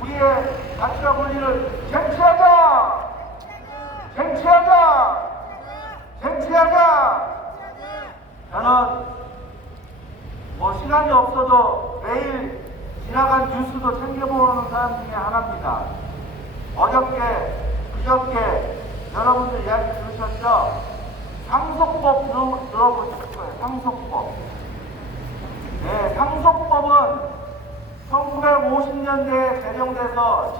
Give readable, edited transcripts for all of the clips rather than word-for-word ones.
우리의 가치와 권리를 쟁취하자! 쟁취하자! 쟁취하자! 저는 시간이 없어도 매일 지나간 뉴스도 챙겨보는 사람 중에 하나입니다. 그저께 여러분들 이야기 들으셨죠? 상속법 들어보실 거예요. 상속법. 네, 상속법은 1950년대에 제정돼서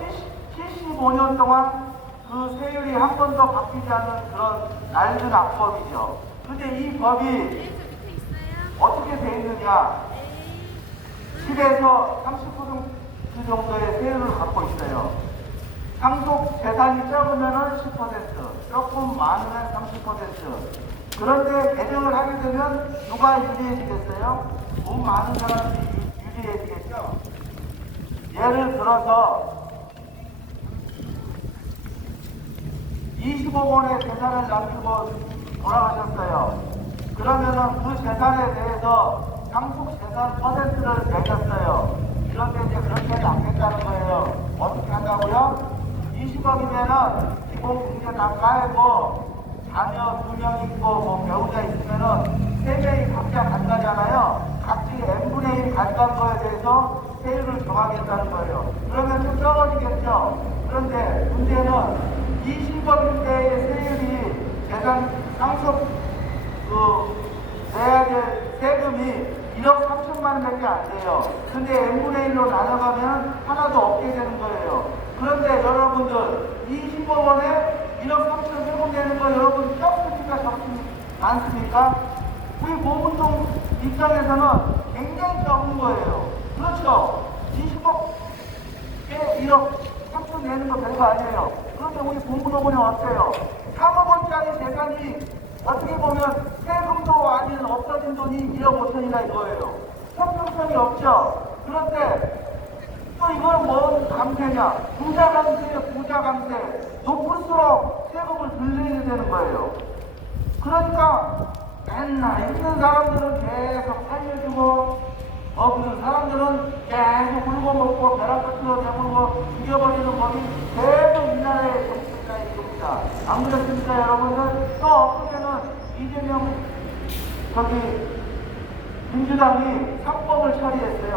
75년 동안 그 세율이 한 번도 바뀌지 않는 그런 낡은 악법이죠. 근데 이 법이 어떻게 돼 있느냐? 10에서 39% 정도의 세율을 갖고 있어요. 상속 재산이 적으면 10%, 조금 많으면 30%. 그런데 개정을 하게 되면 누가 유리해지겠어요? 돈 많은 사람들이 유리해지겠죠? 예를 들어서 20억 원의 재산을 남기고 돌아가셨어요. 그러면은 그 재산에 대해서 상속 재산 퍼센트를 매겼어요. 그런데 이제 그렇게는 않겠다는 거예요. 어떻게 한다고요? 20억이면은 기본 공제 다 깔고 자녀 2명 있고 배우자 있으면은 3명이 각자 간다잖아요. 각기 n분의 1 간다는 거에 대해서 세율을 정하겠다는 거예요. 그러면 좀 적어지겠죠. 그런데 문제는 20억대의 세율이 재산 상속 내야 될 세금이 1억 3천만 원밖에 안 돼요. 근데 n분의 1로 나눠가면 하나도 없게 되는 거예요. 그런데 여러분들 20억 원에 1억 3천 세금 내는 거 여러분 적습니까? 많습니까? 우리 모분동 입장에서는 굉장히 적은 거예요. 그렇죠? 20억에 1억 3천 내는 거 별거 아니에요. 그런데 우리 공무노원이 어때요? 3억 원짜리 재산이 어떻게 보면 세금도 아닌 없어진 돈이 1억 5천이나 이거예요. 형평성이 없죠. 그런데 또 이건 뭔 감세냐? 부자 감세예요. 부자 감세. 높을수록 세금을 덜 내게 되는 거예요. 그러니까 맨날 있는 사람들은 계속 살려주고 없는 사람들은 계속 굴고먹고 벼락 끝으로 내물고 죽여버리는 법이 계속 이 나라의 정치가 있습니다. 안 그렇습니까 여러분들? 또 엊그제는 이재명 민주당이 상법을 처리했어요.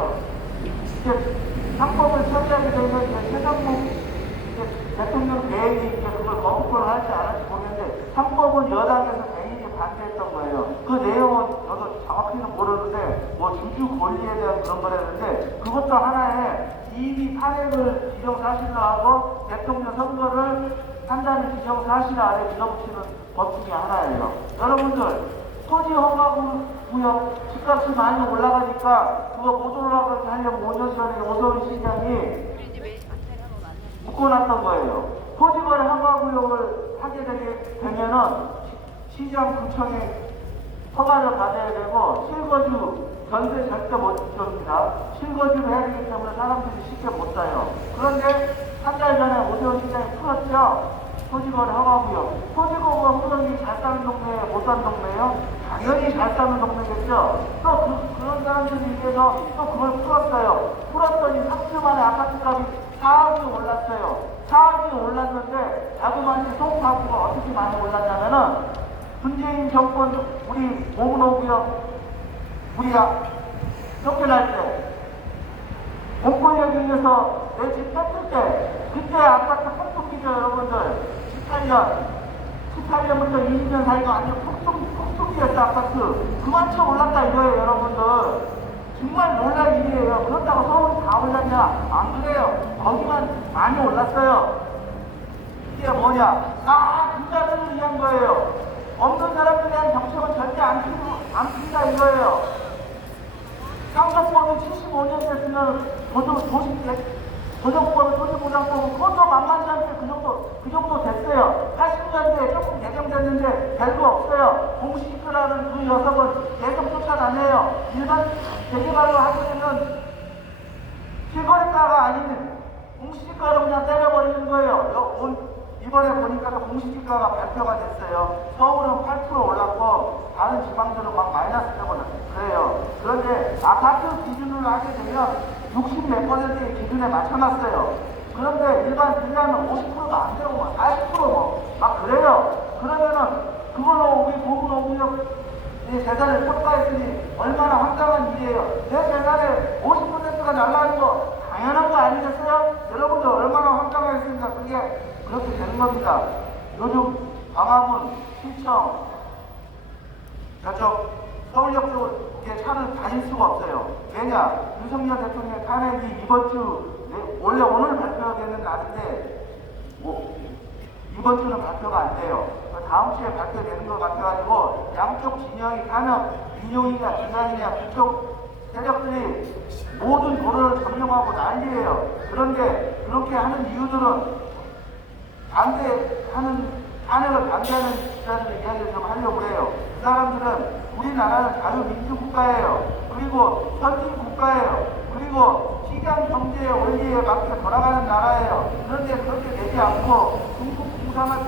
이제 상법을 처리하게 되면 이제 최상목 대통령 대행이 이제 그걸 거부권을 할지 안 할지 모르겠는데 상법은 여당에서 대행이 반대했던 거예요. 그 내용은 저도 정확히는 모르는데 주주 권리에 대한 그런 거라는데 그것도 하나의 이미 탄핵을 기정사실로 하고 대통령 선거를 한다는 기정사실 아래 밀어붙이는 법 중에 하나예요. 여러분들 토지 허가구역 집값이 많이 올라가니까 그거 못 올라가게 하려고 5년 전에 오소리 시장이 묶어놨던 거예요. 토지거래 허가구역을 하게 되면은 시장구청에 허가를 받아야 되고 실거주 전세 절대 못 줍니다. 실거주를 해야 되기 때문에 사람들이 쉽게 못 사요. 그런데 한 달 전에 오세훈 시장이 풀었죠. 토지거래 허가구역. 토지거래 흐름이 잘 사는 동네에 못 사는 동네예요? 당연히 잘 사는 동네겠죠. 또 그런 사람들이 위해서 또 그걸 풀었어요. 풀었더니 3주 만에 아파트값이 4억이 올랐어요. 4억이 올랐는데 자그마치 송파구가 어떻게 많이 올랐냐면은 문재인 정권 우리 모문호구역 우리가 쫓겨날 때 공권력에 의해서 내 집 뺐을 때 그때 아파트 폭등 기죠 여러분들. 18년부터 20년 사이가 아니고 폭등이었어 아파트. 그만큼 올랐다 이거예요 여러분들. 정말 놀랄 일이에요. 그렇다고 서울이 다 올랐냐? 안 그래요. 거기만 많이 올랐어요. 이게 뭐냐? 부자들을 위한 거예요. 없는 사람들에 대한 정책은 절대 안 핀다 이거예요. 상속법이 75년 됐으면 도적법이 토지보장법은 그것도 만만치 않게 그 정도 됐어요. 80년대에 조금 개정됐는데 별거 없어요. 공시지가라는 그 녀석은 계속 쫓아다녀요. 일반 대개발로 하게 되면 실거래가가 아닌 공시지가로 그냥 때려버리는 거예요. 이번에 보니까 공시지가가 발표가 됐어요. 서울은 8% 올랐고 다른 지방들은 막 마이너스 되고 그래요. 그런데 아파트 기준으로 하게 되면 60몇 %의 기준에 맞춰놨어요. 그런데 일반 분야는 50%가 안 되고 막 40%막 그래요. 그러면은 그걸로 우리 보건노무역 재산을 평가했으니 얼마나 황당한 일이에요. 내 재산의 50%가 날라가는 거 당연한 거 아니겠어요? 여러분들 얼마나 황당하겠습니까? 그게 그렇게 되는 겁니다. 요즘 광화문, 시청, 저쪽 서울역 쪽에 차를 다닐 수가 없어요. 왜냐? 윤석열 대통령의 탄핵이 이번 주, 원래 오늘 발표가 되는 날인데, 이번 주는 발표가 안 돼요. 다음 주에 발표되는 것 같아가지고, 양쪽 진영이 가면 민용이냐, 기산이냐, 그쪽 세력들이 모든 도로를 점령하고 난리예요. 그런데 그렇게 하는 이유들은 탄핵을 반대하는 기자들의 이야기를 좀 하려고 해요. 그 사람들은 우리나라는 자유민주국가예요. 그리고 선진국가예요. 그리고 시장 경제의 원리에 맞게 돌아가는 나라예요. 그런데 그렇게 되지 않고 중국 공산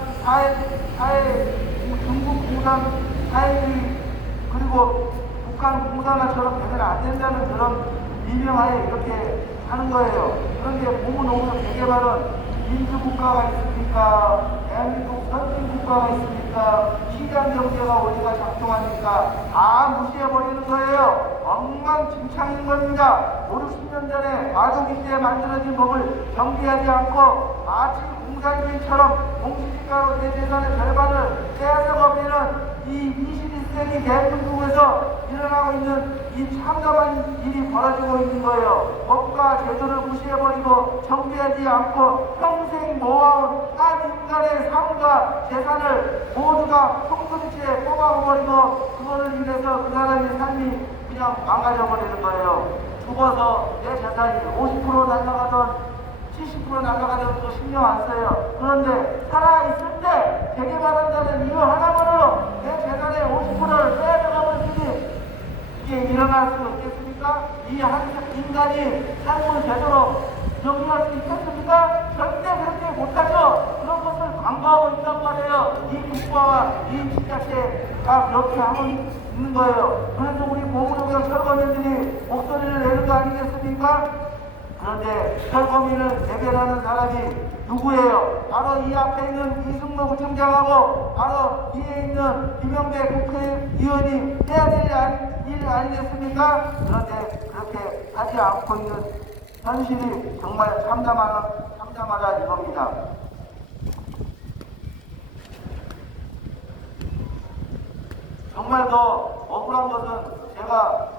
사회주의 그리고 북한 공산화처럼 되면 안 된다는 그런 미명하에 이렇게 하는 거예요. 그런데 보건노무역 재개발은 민주국가가 있습니까? 대한민국 선진국가가 있습니까? 시장경제가 원리가 작동하니까 다 무시해버리는 거예요. 엉망진창인 겁니다. 5, 60년 전에 마주기 때 만들어진 법을 정비하지 않고 마치 공산주의처럼 공시지가로 내 재산의 절반을 떼어서버리는 이 21세기 대한민국에서 일어나고 있는 이 참담한 일이 벌어지고 있는 거예요. 법과 제도를 무시해버리고 정비하지 않고 평생 모아온 한 인간의 삶과 재산을 모두가 홍금치에 뽑아버리고 그거를 인해서 그 사람의 삶이 그냥 망가져버리는 거예요. 죽어서 내 재산이 50% 날아가던 70% 날아가던 거 신경 안 써요. 그런데 살아있을 때 재개발한다는 이유 하나만으로 내 재산의 50%를 빼앗아가버리니 이게 일어날 수 있겠습니까? 이 한 인간이 삶을 제대로 정리할 수 있겠습니까? 절대 그렇게 못하죠. 그런 것을 강구하고 있단 말이에요. 이 국가와 이 지자체가 그렇게 하고 있는 거예요. 그래서 우리 보건노무역 철거민들이 목소리를 내는 거 아니겠습니까? 그런데 철거민을 대변하는 사람이 누구예요? 바로 이 앞에 있는 이승로 구청장하고 바로 뒤에 있는 김영배 국회의원이 해야 될 일 아니겠습니까? 그런데 그렇게 하지 않고 있는 현실이 정말 참담하다 이겁니다. 정말 더 억울한 것은 제가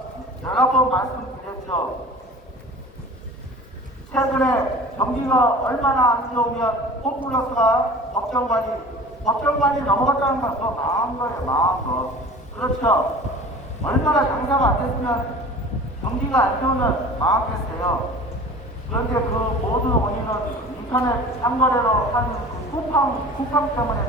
여러 번 말씀드렸죠. 최근에 경기가 얼마나 안 좋으면 홈플러스가 법정관이 넘어갔다는 건 더 망한 거예요. 망한 거. 그렇죠. 얼마나 장사가 안 됐으면 경기가 안 좋으면 망했겠어요. 그런데 그 모든 원인은 인터넷 상거래로 하는 그 쿠팡 때문에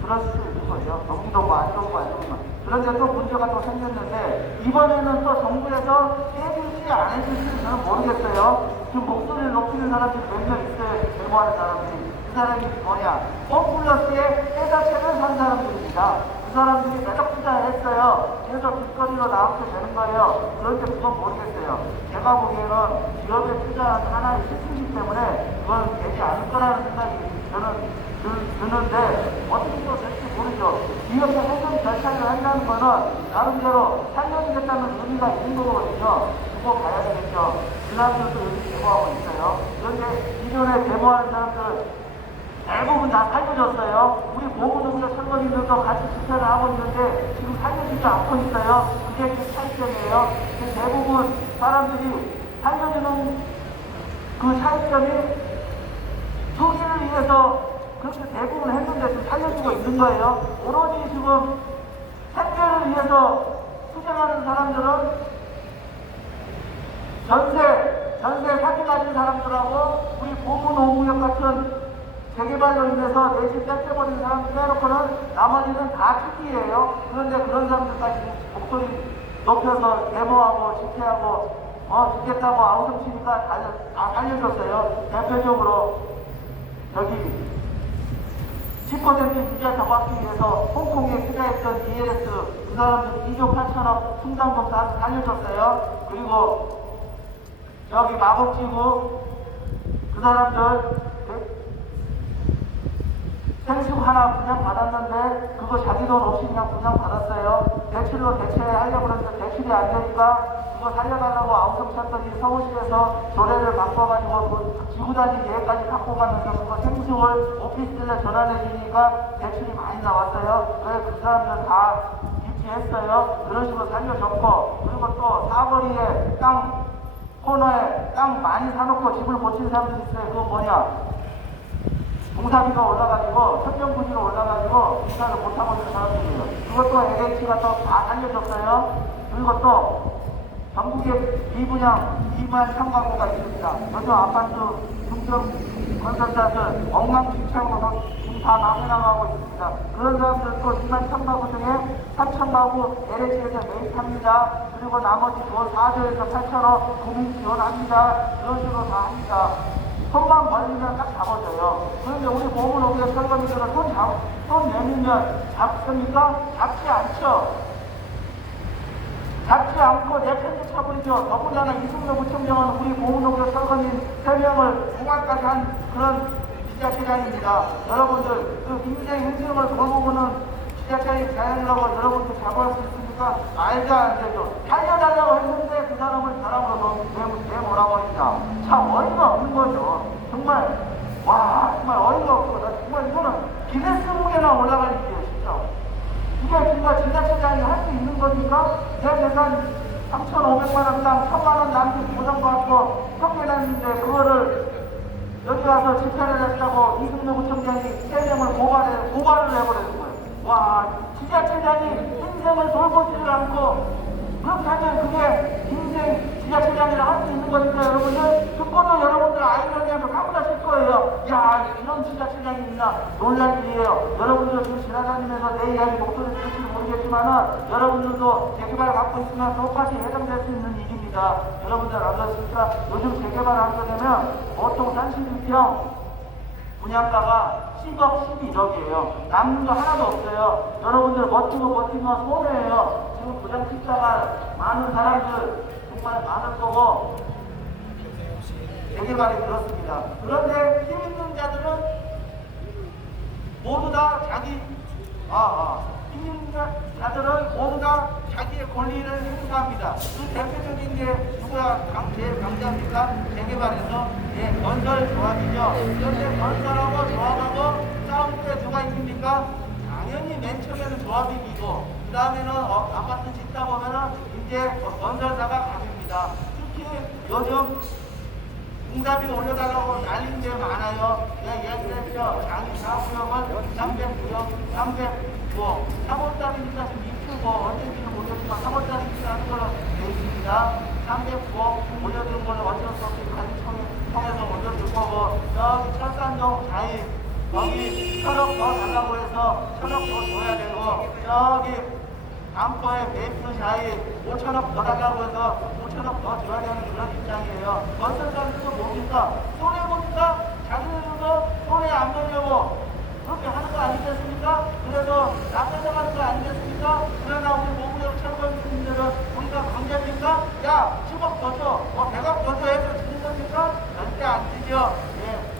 그럴 수 있는 거죠. 경기도 뭐 안 좋고 안 좋으면. 그런데 또 문제가 또 생겼는데 이번에는 또 정부에서 해줄지 안 해줄지 저는 모르겠어요. 지금 목소리를 높이는 사람들이 몇 명 있어요. 데모하는 사람들이. 그 사람이 뭐냐? 홈플러스에 회사채를 산 사람들입니다. 그 사람들이 매력 투자했어요. 그래서 뒷거리로 나오게 되는 거예요. 그런데 그건 모르겠어요. 제가 보기에는 기업에 투자한 하나의 실수이기 때문에 그건 되지 않을 거라는 생각이 저는 드는데 어떻게 또 될지 모르죠. 기업에 해금 절차를 한다는 거는 나름대로 살려주겠다는 의미가 있는 거거든요. 두고 봐야 되겠죠. 그 사람들도 여기 데모하고 있어요. 그런데 기존에 데모하는 사람들 대부분 다 살려줬어요. 우리 보건노무역 철거민들도 같이 집회를 하고 있는데 지금 살려주지 않고 있어요. 그게 그 차이점이에요. 대부분 사람들이 살려주는 그 차이점이 투기를 위해서 그렇게 대부분 했는데 지금 살려주고 있는 거예요. 오로지 지금 생계를 위해서 투쟁하는 사람들은 전세 사기 가진 사람들하고 우리 보건노무역 같은 재개발로 인해서 내 집 뺏겨버린 사람들 빼놓고는 나머지는 다 투기예요. 그런데 그런 사람들까지 목소리 높여서 데모하고 집회하고 죽겠다고 아우성치니까 다 살려줬어요. 대표적으로 저기 10% 이자 더 받기 위해서 홍콩에 투자했던 DLS 그 사람들 2조 8천억 충당금 다 살려줬어요. 그리고 저기 마곡지구 그 사람들 생수 하나 그냥 받았는데 그거 자기 돈 없이 그냥 받았어요. 대출로 대체하려고 그러는데 대출이 안 되니까 그거 살려달라고 아우성 쳤더니 서울시에서 조례를 바꿔가지고 그 지구단지 계획까지 갖고 가면서 그거 생수를 오피스텔에 전환해주니까 대출이 많이 나왔어요. 그래서 그 사람들 다 입주했어요. 그런 식으로 살려줬고, 그리고 또 사거리에 땅 코너에 땅 많이 사놓고 집을 고친 사람들이 있어요. 그건 뭐냐? 공사비가 올라가지고 천정부지로 올라가지고 공사를 못하고 있는 사람들이에요. 그것도 LH가 또 다 살려줬어요. 그리고 또 전국에 비분양 2만 3가구가 있습니다. 요즘 아파트 중점 건설사들 엉망진창으로 다 망해나가고 있습니다. 그런 사람들 또 2만 3가구 중에 3,000가구 LH에서 매입합니다. 그리고 나머지 돈 4조에서 8천억 국민 지원합니다. 그런 식으로 다 합니다. 손만 벌리면 딱 잡아줘요. 그런데 우리 보험업계 설거지들은 손 내밀면 잡습니까? 잡지 않죠. 잡지 않고 내편도 쳐버리죠. 더군다나 이승로 부총장은 우리 보험업계 설거지 3명을 공안까지 한 그런 지자체장입니다. 여러분들 그 인생 행정을 돌보고는 지자체의 자연이라고 여러분들 잡아할 수 있습니까? 말도 안 되죠. 살려달라고 했는데 그 사람을 사람으로 내몰아 버린다. 참 어이가 없는 거죠. 정말 정말 어이가 없고 나 정말 이거는 기네스북에나 올라갈 일이에요. 진짜 이게 정말 지자체장이 할 수 있는 겁니까? 내 재산 3,500만 원 땅 1,000만 원 남긴 보상받고 협회했는데 그거를 여기 와서 집회를 했다고 이승로 부총장이 3명을 고발을 해버리는 거예요. 지자체장이 인생을 돌보지를 않고 그렇게 하면 그게 인생 지자체장이라 할 수 있는 거니까 여러분들 듣고도 여러분들 아이러니하면 까무라실 거예요. 이런 지자체장이 있나 놀랄 일이에요. 여러분들 지금 지나다니면서 내 이야기 목소리 들을지 모르겠지만은 여러분들도 재개발 갖고 있으면 똑같이 해당될 수 있는 일입니다. 여러분들 안 그렇습니까? 요즘 재개발 하게 되면 보통 32평 분양가가 10억, 12억이에요. 남는 거 하나도 없어요. 여러분들 버티고 버티면 손해예요. 지금 부장집사가 많은 사람들 정말 많을 거고 재개발이 그렇습니다. 그런데 힘 있는 자들은 모두 다 힘 있는 자들은 모두 다 자기의 권리를 행사합니다. 그 대표적인 게 누가 제일 강자입니까? 재개발에서 건설 조합이죠. 그런데 건설하고 조합하고 싸울 때 누가 이깁니까? 당연히 맨 처음에는 조합이 이기고 그 다음에는 아파트 짓다 보면은 이제 건설사가 갑니다. 특히 요즘 공사비 올려달라고 날린 데 많아요. 내가 이야기했죠. 장이 4구역은 300구역, 309억. 3월달이니까 지금 이쁘고 언제인지는 모르겠지만 3월달이니까 하는 걸로 되어 있습니다. 309억 올려주는 거는 어쩔 수 없이 관리청에서 올려줄 거고 여기 철산동 자이 여기 1,000억 더 달라고 해서 1,000억 더 줘야 되고 여기 다음번에 메이플 샤이 5,000억 더 달라고 해서 5,000억 더 줘야 되는 그런 입장이에요. 건설사들도 뭡니까? 손해보니까 자기들도 손해 안 보려고 그렇게 하는 거 아니겠습니까? 그래서 납세자가는 거 아니겠습니까? 그러나 우리 모구역 철거민들은 우리가 강제입니까? 10억 더 줘, 100억 더 줘 해서 주는 겁니까? 절대 안 주죠.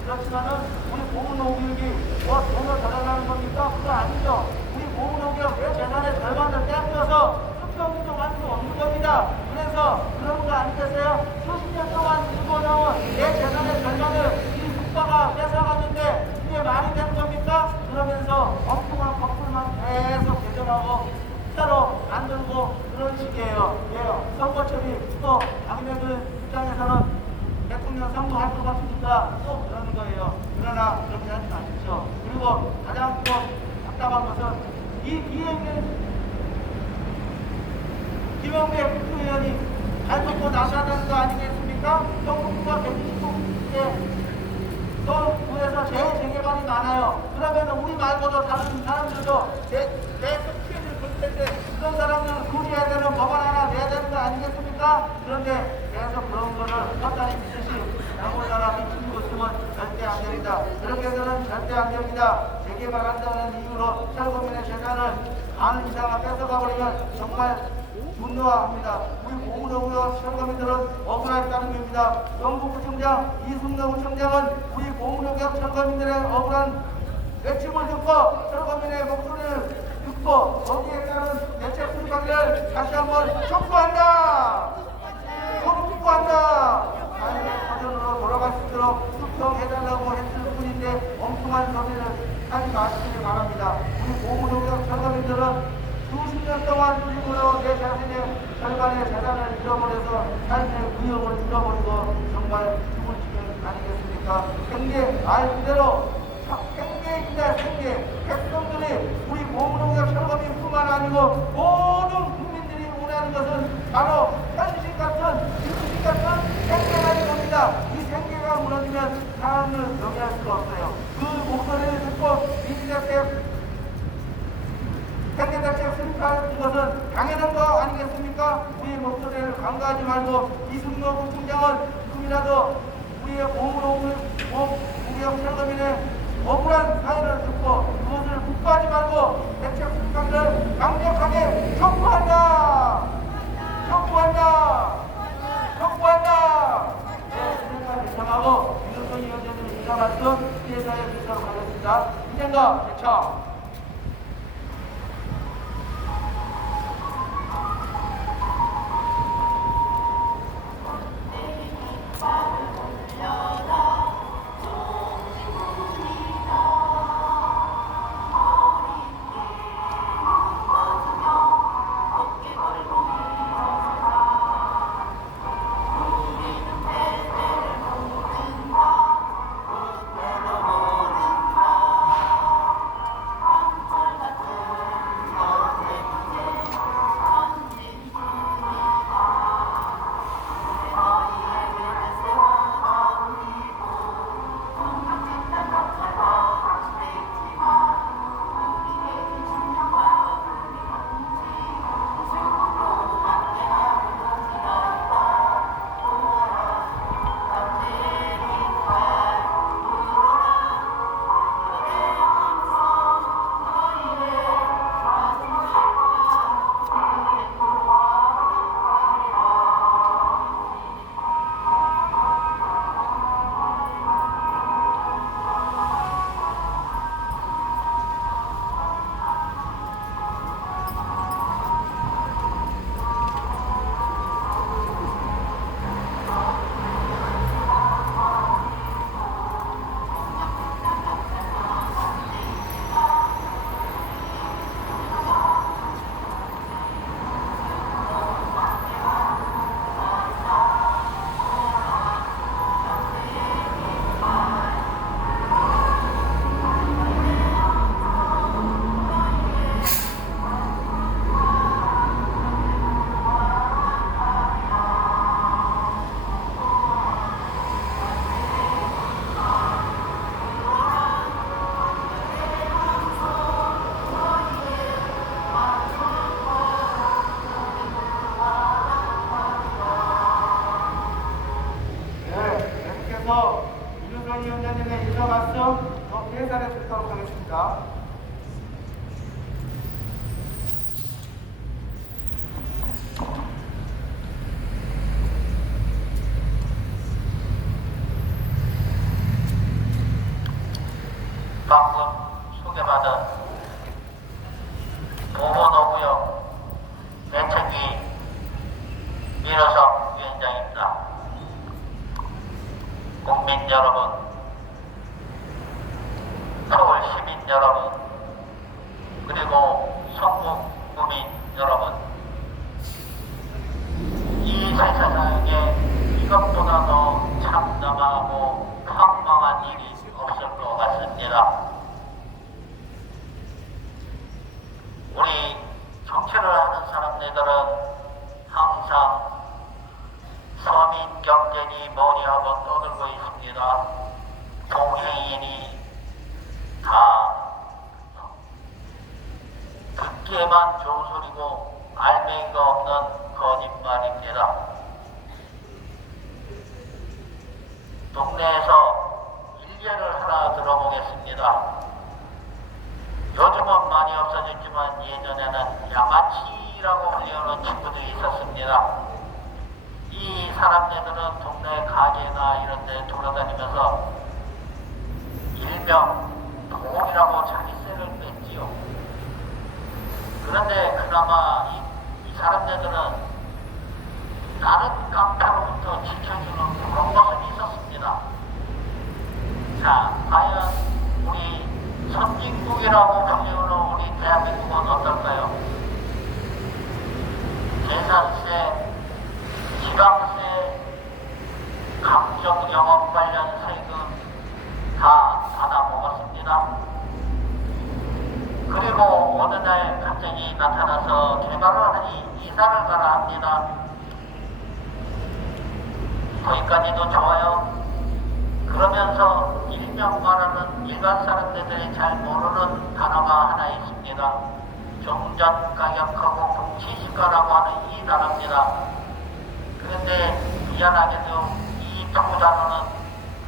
그렇지만은 우리 보훈노기역이 돈을 더 달라는 겁니까? 그거 아니죠. 우리 보훈노기역 내 재산의 절반을 떼어서 수평운동할 수 없는 겁니다. 그래서 그런 거 아니겠어요? 수십 년 동안 들고 나온 내 재산의 절반을 이 국가가 뺏어갔는데 이게 말이 되는 겁니까? 그러면서 엉뚱한 거풀만 계속 개정하고 새로 만들고 그런 식이에요. 선거철이 또 당내들 입장에서는 대통령 선거할 것 같으니까 또 그러는 거예요. 그러나 그렇게 하지 마십시오. 그리고 가장 또 답답한 것은 이 비행기는 김영배 국회의원이 발표고 나서야되는 거 아니겠습니까? 정부가 129개 또 구에서 제일 재개발이 많아요. 그러면 우리 말고도 다른 사람들도 내 피해를 볼 텐데 그런 사람들은 구해야 되는 법안 하나 내야 되는 거 아니겠습니까? 그런데 계속 그런 거를 헛다리 믿듯이 나몰라라 미치고 있으면 절대 안 됩니다. 그렇게 해서는 절대 안 됩니다. 재개발한다는 이유로 철거민의 재산을 반 이상을 뺏어가버리면 정말 분노합니다. 우리 고문호구역 철거민들은 억울할 따름입니다. 영국구청장 이승노 구청장은 우리 고문호구역 철거민들의 억울한 외침을 듣고 철거민의 목소리를 듣고 거기에 따른 대책 수립하기를 다시 한번 촉구한다. 촉구한다. 자연의 터전으로 돌아갈 수 있도록 수평해달라고 했을 뿐인데 엉뚱한 소리를 하지 마시기 바랍니다. 우리 고문호구역 철거민들은 수십 년 동안 일부러 내 자신의 절반의 재산을 잃어버려서 삶의 위험을 잃어버리고 정말 죽을 지경 아니겠습니까? 생계 말 그대로 생계입니다. 생계. 백성들이 우리 고문호구역 철거민뿐만 아니고 모든 국민들이 원하는 것은 바로 현실 같은 지식 같은 생계가 겁니다. 이 생계가 무너지면 삶을 영위할 수가 없어요. 그 목소리를 듣고 민주대표 생계대책 수립하는 것은 당연한 거 아니겠습니까? 우리의 목소리를 간과하지 말고 이승노 구청장은 조금이라도 우리의 고문호구역 철거민의 억울한 사연을 듣고 그것을 묵과하지 말고 대책 수립하기를 강력하게 촉구한다! 촉구한다! 촉구한다! 네, 진행자 요청하고 윤석열 위원장님 인사 말씀 피해자의 인사로 가겠습니다. 진행자 대청. 윤석열 위원장님의 인사 말씀 계산해 듣도록 하겠습니다. 방금 소개받은 고문호구역 대책위 민호석 위원장입니다. 국민 여러분, 서울 시민 여러분, 그리고 전국 국민 여러분, 이 세상에 이것보다 더 참담하고 황망한 일이 없을 것 같습니다. 우리 정치를 하는 사람들은 항상 서민 경쟁이 뭐니하고 떠들고 있습니다. 동행인이 다 듣기에만 좋은 소리고 알맹이가 없는 거짓말입니다. 동네에서 일례를 하나 들어보겠습니다. 요즘은 많이 없어졌지만 예전에는 양아치라고 불리는 친구들이 있었습니다. 이 사람들은 동네 가게나 이런 데 돌아다니면서 일명 동이라고 자기세를 냈지요. 그런데 그나마 이 사람들은 다른 깡패로부터 지켜주는 그런 것은 있었습니다. 자, 과연 우리 선진국이라고 불리우는 우리 대한민국은 어떨까요? 계산세, 지방세, 각종 영업 관련 세금 다 받아 먹었습니다. 그리고 어느 날 갑자기 나타나서 개발을 하니 이사를 가라 합니다. 거기까지도 좋아요. 그러면서 일명 말하는 일반 사람들이 잘 모르는 단어가 하나 있습니다. 종전가격하고 공시지가라고 하는 이 단어입니다. 그런데 미안하게도 이 두 단어는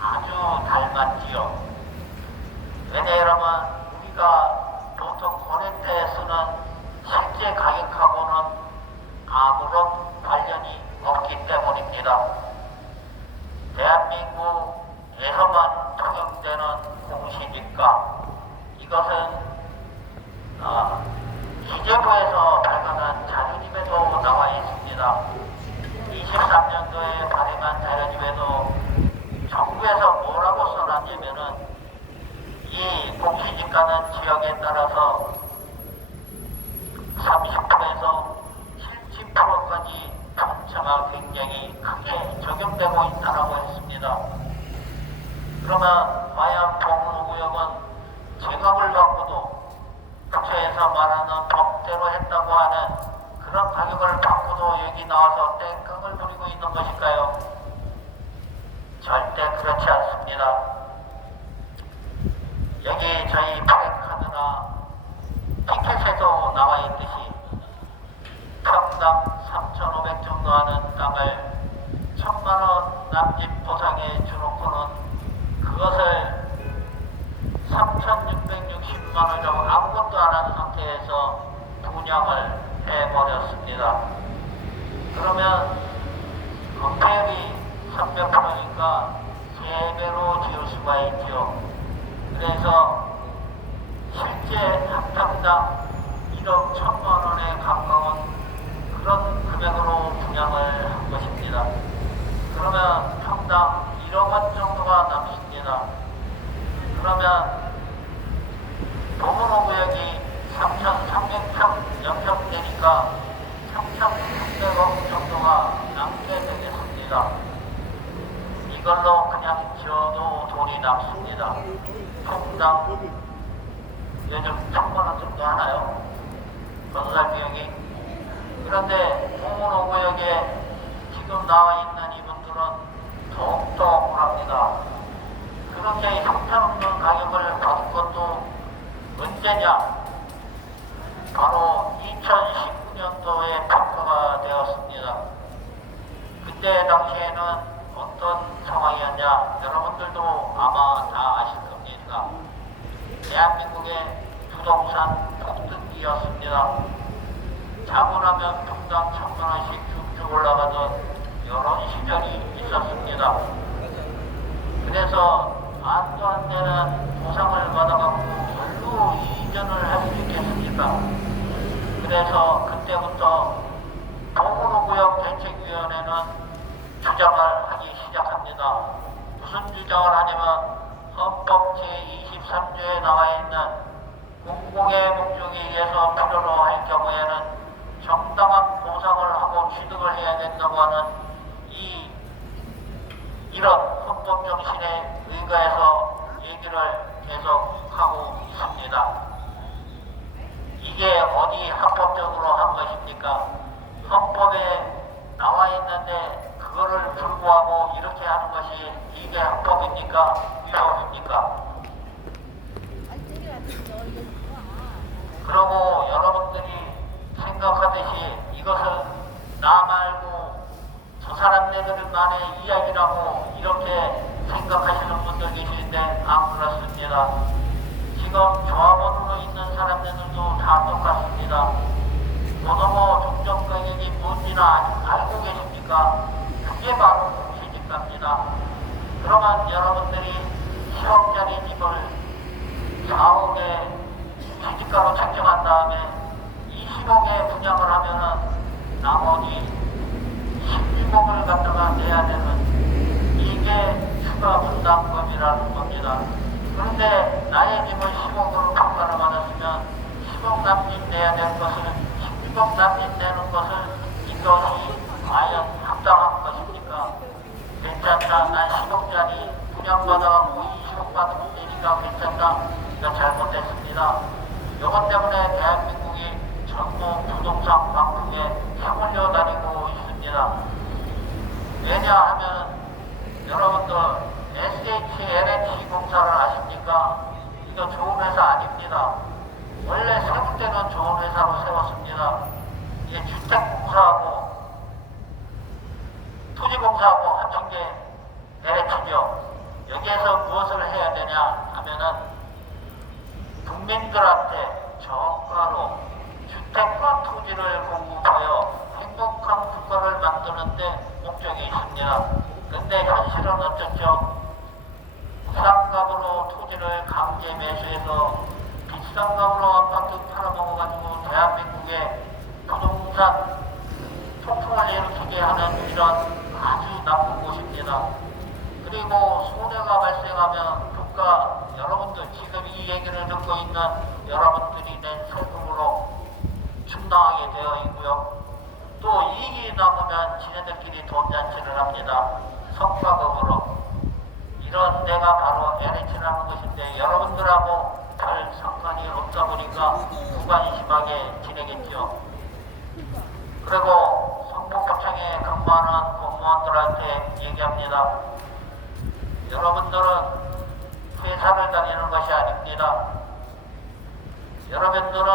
아주 닮았지요. 왜냐하면 우리가 보통 거래 때 쓰는 실제 가격하고는 아무런 관련이 없기 때문입니다. 대한민국에서만 통용되는 공시지가, 이것은 기재부에서 발간한 자료집에도 나와 있습니다. 23년도에 발행한 자료집에도 정부에서 뭐라고 써놨냐면은 이 공시지가는 지역에 따라서 30%에서 70%까지 편차가 굉장히 크게 적용되고 있다고 했습니다. 그러면 과연 보문호구역은 제각을 갖고도 국세에서 말하는 법대로 했다고 하는 그런 가격을 받고도 여기 나와서 땡깡을 부리고 있는 것일까요? 절대 그렇지 않습니다. 여기 저희 플래카드나 티켓에도 나와 있듯이 평당 3,500 정도 하는 땅을 1,000만원 남짓 보상해 주놓고는 그것을 3,660만원이라고 아무것도 안 한 상태에서 분양을 해버렸습니다. 그러면 건폐율이 300%니까 3배로 지을 수가 있죠. 그래서 실제 한 평당 1억 1,000만원에 가까운 그런 금액으로 분양을 한 것입니다. 그러면 평당 1억 원 정도가 남습니다. 그러면 보문호구역이 3,300평 영평되니까 3,600억 정도가 남게 되겠습니다. 이걸로 그냥 지어도 돈이 남습니다. 평당 요즘 1,000만원 정도 하나요? 건설 비용이. 그런데 보문호구역에 지금 나와 있는 이분들은 더욱더 억울합니다. 그렇게 형편없는 가격을 받은 것도 언제냐? 바로 2019년도에 평가가 되었습니다. 그때 당시에는 어떤 상황이었냐? 여러분들도 아마 다 아실 겁니다. 대한민국의 부동산 폭등기였습니다. 자고 나면 평당 1,000만원씩 쭉쭉 올라가던 이런 시절이 있었습니다. 그래서 안도 안 되는 보상을 받아갖고 뭘로 이전을 할 수 있겠습니까? 그래서 그때부터 보문호구역 대책위원회는 주장을 하기 시작합니다. 무슨 주장을 하냐면 헌법 제23조에 나와 있는 공공의 목적에 의해서 필요로 할 경우에는 정당한 보상을 하고 취득을 해야 된다고 하는 이런 헌법 정신에 의거해서 얘기를 계속하고 있습니다. 이게 어디 합법적으로 한 것입니까? 헌법에 나와 있는데 그거를 불구하고 이렇게 하는 것이 이게 합법입니까? 위법입니까? 그러고 여러분들이 생각하듯이 이것은 나 말고 저 사람들만의 이야기라고 이렇게 생각하시는 분들 계시는데 안 그렇습니다. 지금 조합원으로 있는 사람들도 다 똑같습니다. 고등어 종점 가격이 뭔지나 알고 계십니까? 이게 바로 시집갑니다. 그러면 여러분들이 10억짜리 집을 4억에 시집가로 책정한 다음에 20억에 분양을 하면은 나머지 16억을 갖다가 내야 되는 이게 추가 분담금이라는 겁니다. 그런데 나의 집을 10억으로 평가를 받았으면 10억 남짓 내야 될 것을 16억 남짓 내는 것을 이것이 과연 합당한 것입니까? 괜찮다. 난 10억짜리 분양받아갖고 20억 받으면 되니까 괜찮다. 이거 잘못됐습니다. 이것 때문에 대한민국이 전부 부동산 광풍에 휘몰려 다니고 있습니다. 왜냐하면 여러분들 SH, LH 공사를 아십니까? 이거 좋은 회사 아닙니다. 원래 세울 때는 좋은 회사로 세웠습니다. 이게 주택공사하고 토지공사하고 합친 게 LH죠. 여기에서 무엇을 해야 되냐 하면은 국민들한테 저가로 주택과 토지를 공급하여 행복한 국가를 만드는 데 목적이 있습니다. 근데 현실은 어쩌죠? 싼 값으로 토지를 강제 매수해서 비싼 값으로 아파트 팔아먹어가지고 대한민국의 부동산 폭풍을 일으키게 하는 이런 아주 나쁜 곳입니다. 그리고 손해가 발생하면 국가, 여러분들 지금 이 얘기를 듣고 있는 여러분들이 낸 세금으로 충당하게 되어 있고요. 또 이익이 남으면 지네들끼리 돈잔치를 합니다. 성과급으로. 이런 데가 바로 LH라는 것인데 여러분들하고 별 상관이 없다 보니까 무관심하게 지내겠죠. 그리고 성북구청에 근무하는 공무원들한테 얘기합니다. 여러분들은 회사를 다니는 것이 아닙니다. 여러분들은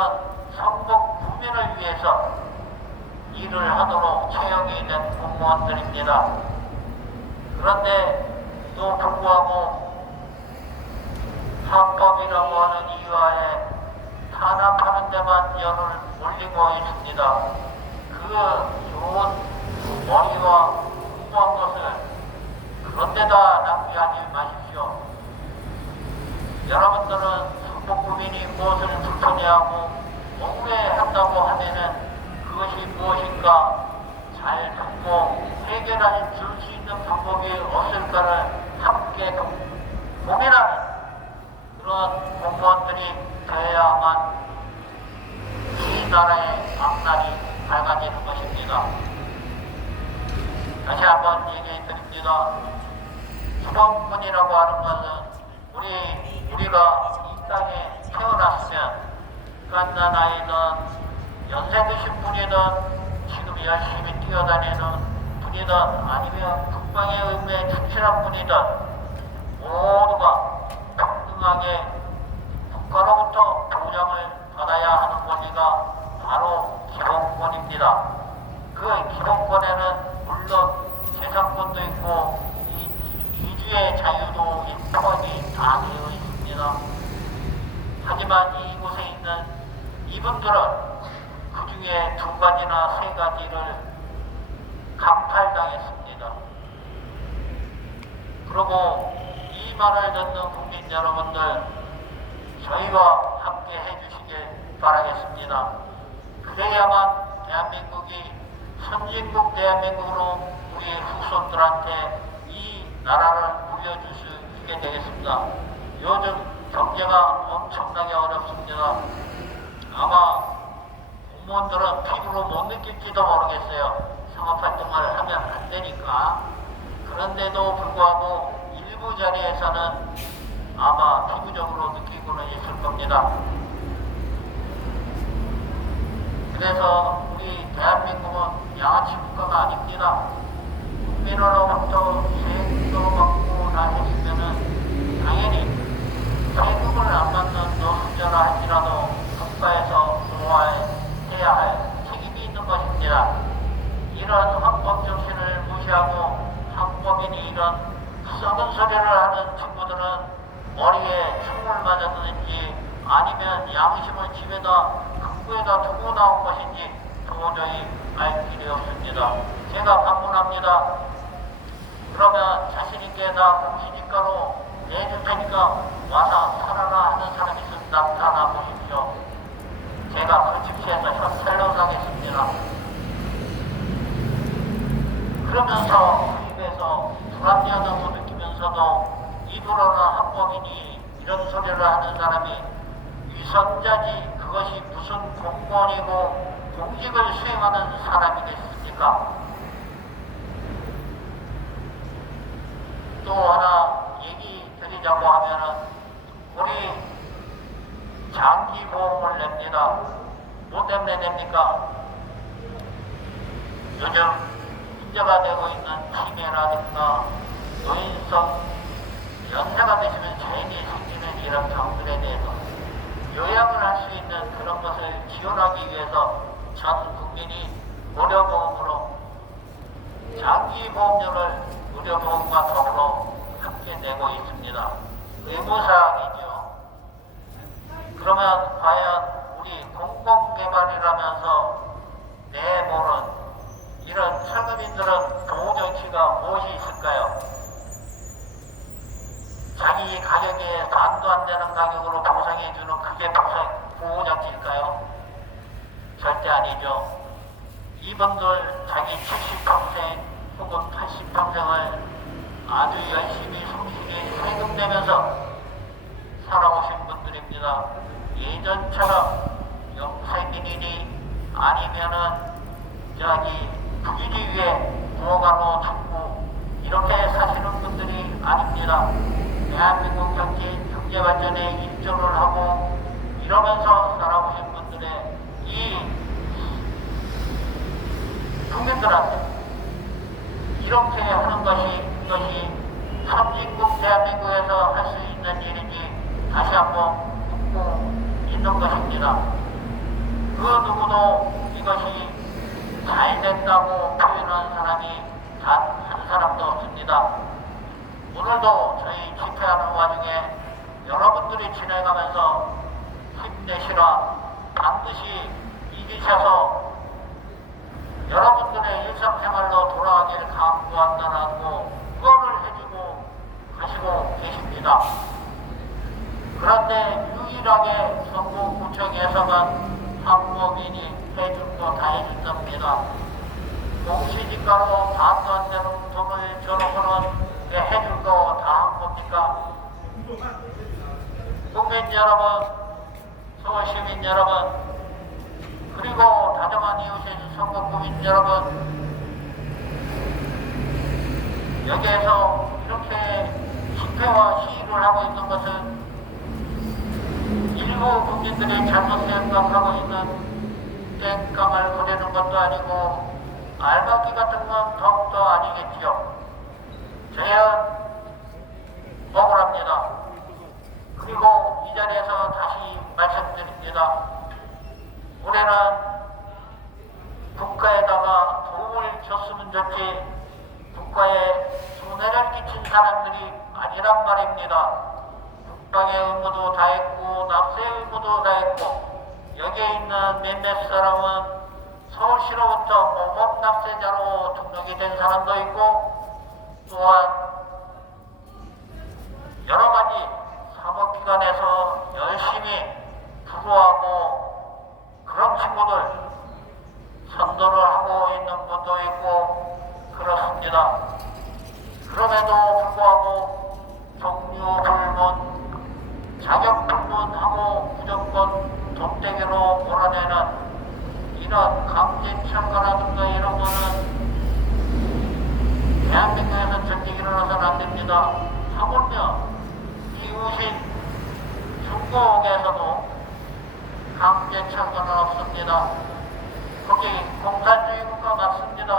성북 구민을 위해서 일을 하도록 채용이 된 공무원들입니다. 그런데 또 불구하고 합법이라고 하는 이유하에 탄압하는 데만 열을 올리고 있습니다. 그 좋은 머리와 공부한 것을 그런 데다 낭비하지 마십시오. 여러분들은 성북구민이 무엇을 불편해하고 억울해한다고 하면은 그것이 무엇인가 잘 듣고 해결할 줄 수 있는 방법이 없을까를 함께 고민하는 그런 공무원들이 되어야만 이 나라의 앞날이 밝아지는 것입니다. 다시 한번 얘기해 드립니다. 수범군이라고 하는 것은 우리가 이 땅에 태어났으면 갓난 아이든 연세 드신 분이든 지금 열심히 뛰어다니는 분이든 아니면 국방의 의무에 충실한 분이든 모두가 평등하게 국가로부터 보장을 받아야 하는 권리가 바로 기본권입니다. 그 기본권에는 물론 재산권도 있고 이주의 자유도 포함이 다 되어 있습니다. 하지만 이곳에 있는 이분들은 그 중에 2가지나 3가지를 강탈당했습니다. 그리고 이 말을 듣는 국민 여러분들, 저희와 함께 해주시길 바라겠습니다. 그래야만 대한민국이 선진국 대한민국으로 우리 후손들한테 이 나라를 물려줄 수 있게 되겠습니다. 요즘 경제가 엄청나게 어렵습니다. 아마 공무원들은 피부로 못 느낄지도 모르겠어요. 상업활동을 하면 안 되니까. 그런데도 불구하고 일부 자리에서는 아마 피부적으로 느끼고는 있을 겁니다. 그래서 우리 대한민국은 양아치 국가가 아닙니다. 국민으로부터 세금도 받고 나섰으면은 당연히 세금을 안 받는 노숙자라 할지라도 국가에서 보호해야 할 책임이 있는 것입니다. 이런 헌법 정신을 무시하고 헌법인이 이런 썩은 소리를 하는 친구들은 머리에 총을 맞았는지 아니면 양심을 집에다 금고에다 두고 나온 것인지 도저히 알 길이 없습니다. 제가 반문합니다. 그러면 자신있게 나 공시지가로 내줄 테니까 와서 살아라 하는 사람이 있으면 나타나 보십시오. 제가 그 집시에서 현찰로 가겠습니다. 그러면서 그 입에서 불합리하다고 느끼면서도 입으로는 한국인이 이런 소리를 하는 사람이 위선자지 그것이 무슨 공무원이고 공직을 수행하는 사람이겠습니까? 또 하나 얘기 드리자고 하면은 우리 장기보험을 냅니다. 뭐 때문에 냅니까? 요즘 문제가 되고 있는 치매라든가 노인성 연세가 되시면 자연히 생기는 이런 병들에 대해서 요양을 할 수 있는 그런 것을 지원하기 위해서 전 국민이 의료보험으로 장기보험료를 의료보험과 더불어 함께 내고 있습니다. 의무사항이죠. 그러면 과연 우리 공공개발이라면서 내모는 이런 철거민들은 보호정치가 무엇이 있을까요? 자기 가격에 반도 안 되는 가격으로 보상해주는 그게 보호정치일까요? 절대 아니죠. 이분들 자기 70평생 혹은 80평생을 아주 열심히 성실히 세금 내면서 살아오신 분들입니다. 예전처럼 영세민이니 아니면은 저기 부유지위에 부호간호 죽고 이렇게 사시는 분들이 아닙니다. 대한민국 경제 발전에 일조를 하고 이러면서 살아오신 분들의 이 국민들한테 이렇게 하는 것이 선진국 대한민국에서 할 수 있는 일인지 다시 한번 묻고 있는 것입니다. 그 누구도 이것이 잘 됐다고 표현한 사람이 단 한 사람도 없습니다. 오늘도 저희 집회하는 와중에 여러분들이 지나가면서 힘내시라 반드시 이기셔서 여러분들의 일상생활로 돌아가기를 강구한다라고 응원을 해주고 가시고 계십니다. 그런데 유일하게 성북구청에서만 한국인이 해줄 거 다 해준답니다. 공시지가로 반도 안 되는 돈을 줘놓고는 해줄 거 다 한 겁니까? 국민 여러분, 서울 시민 여러분, 그리고 다정한 이웃의 성북구민 여러분, 여기에서 이렇게 집회와 시위를 하고 있는 것은 일부 국민들이 잘못 생각하고 있는 땡깡을 부리는 것도 아니고 알박기 같은 건 더욱더 아니겠지요. 저희는 억울합니다. 그리고 이 자리에서 다시 말씀드립니다. 우리는 국가에다가 도움을 줬으면 좋지 국가에 손해를 끼친 사람들이 아니란 말입니다. 국방의 의무도 다 했고 납세 의무도 다 했고 여기에 있는 몇몇 사람은 서울시로부터 모범 납세자로 등록이 된 사람도 있고 또한 여러 가지 사법기관에서 열심히 부구하고 그런 친구들 선도를 하고 있는 분도 있고 그렇습니다. 그럼에도 불구하고 종류불문, 자격불문하고 무조건 돈대기로 몰아내는 이런 강제철거라든가 이런 거는 대한민국에서 절대 일어나서는 안 됩니다. 하물며 이웃인 중국에서도 강제철거는 없습니다. 거기 공산주의 국가 맞습니다.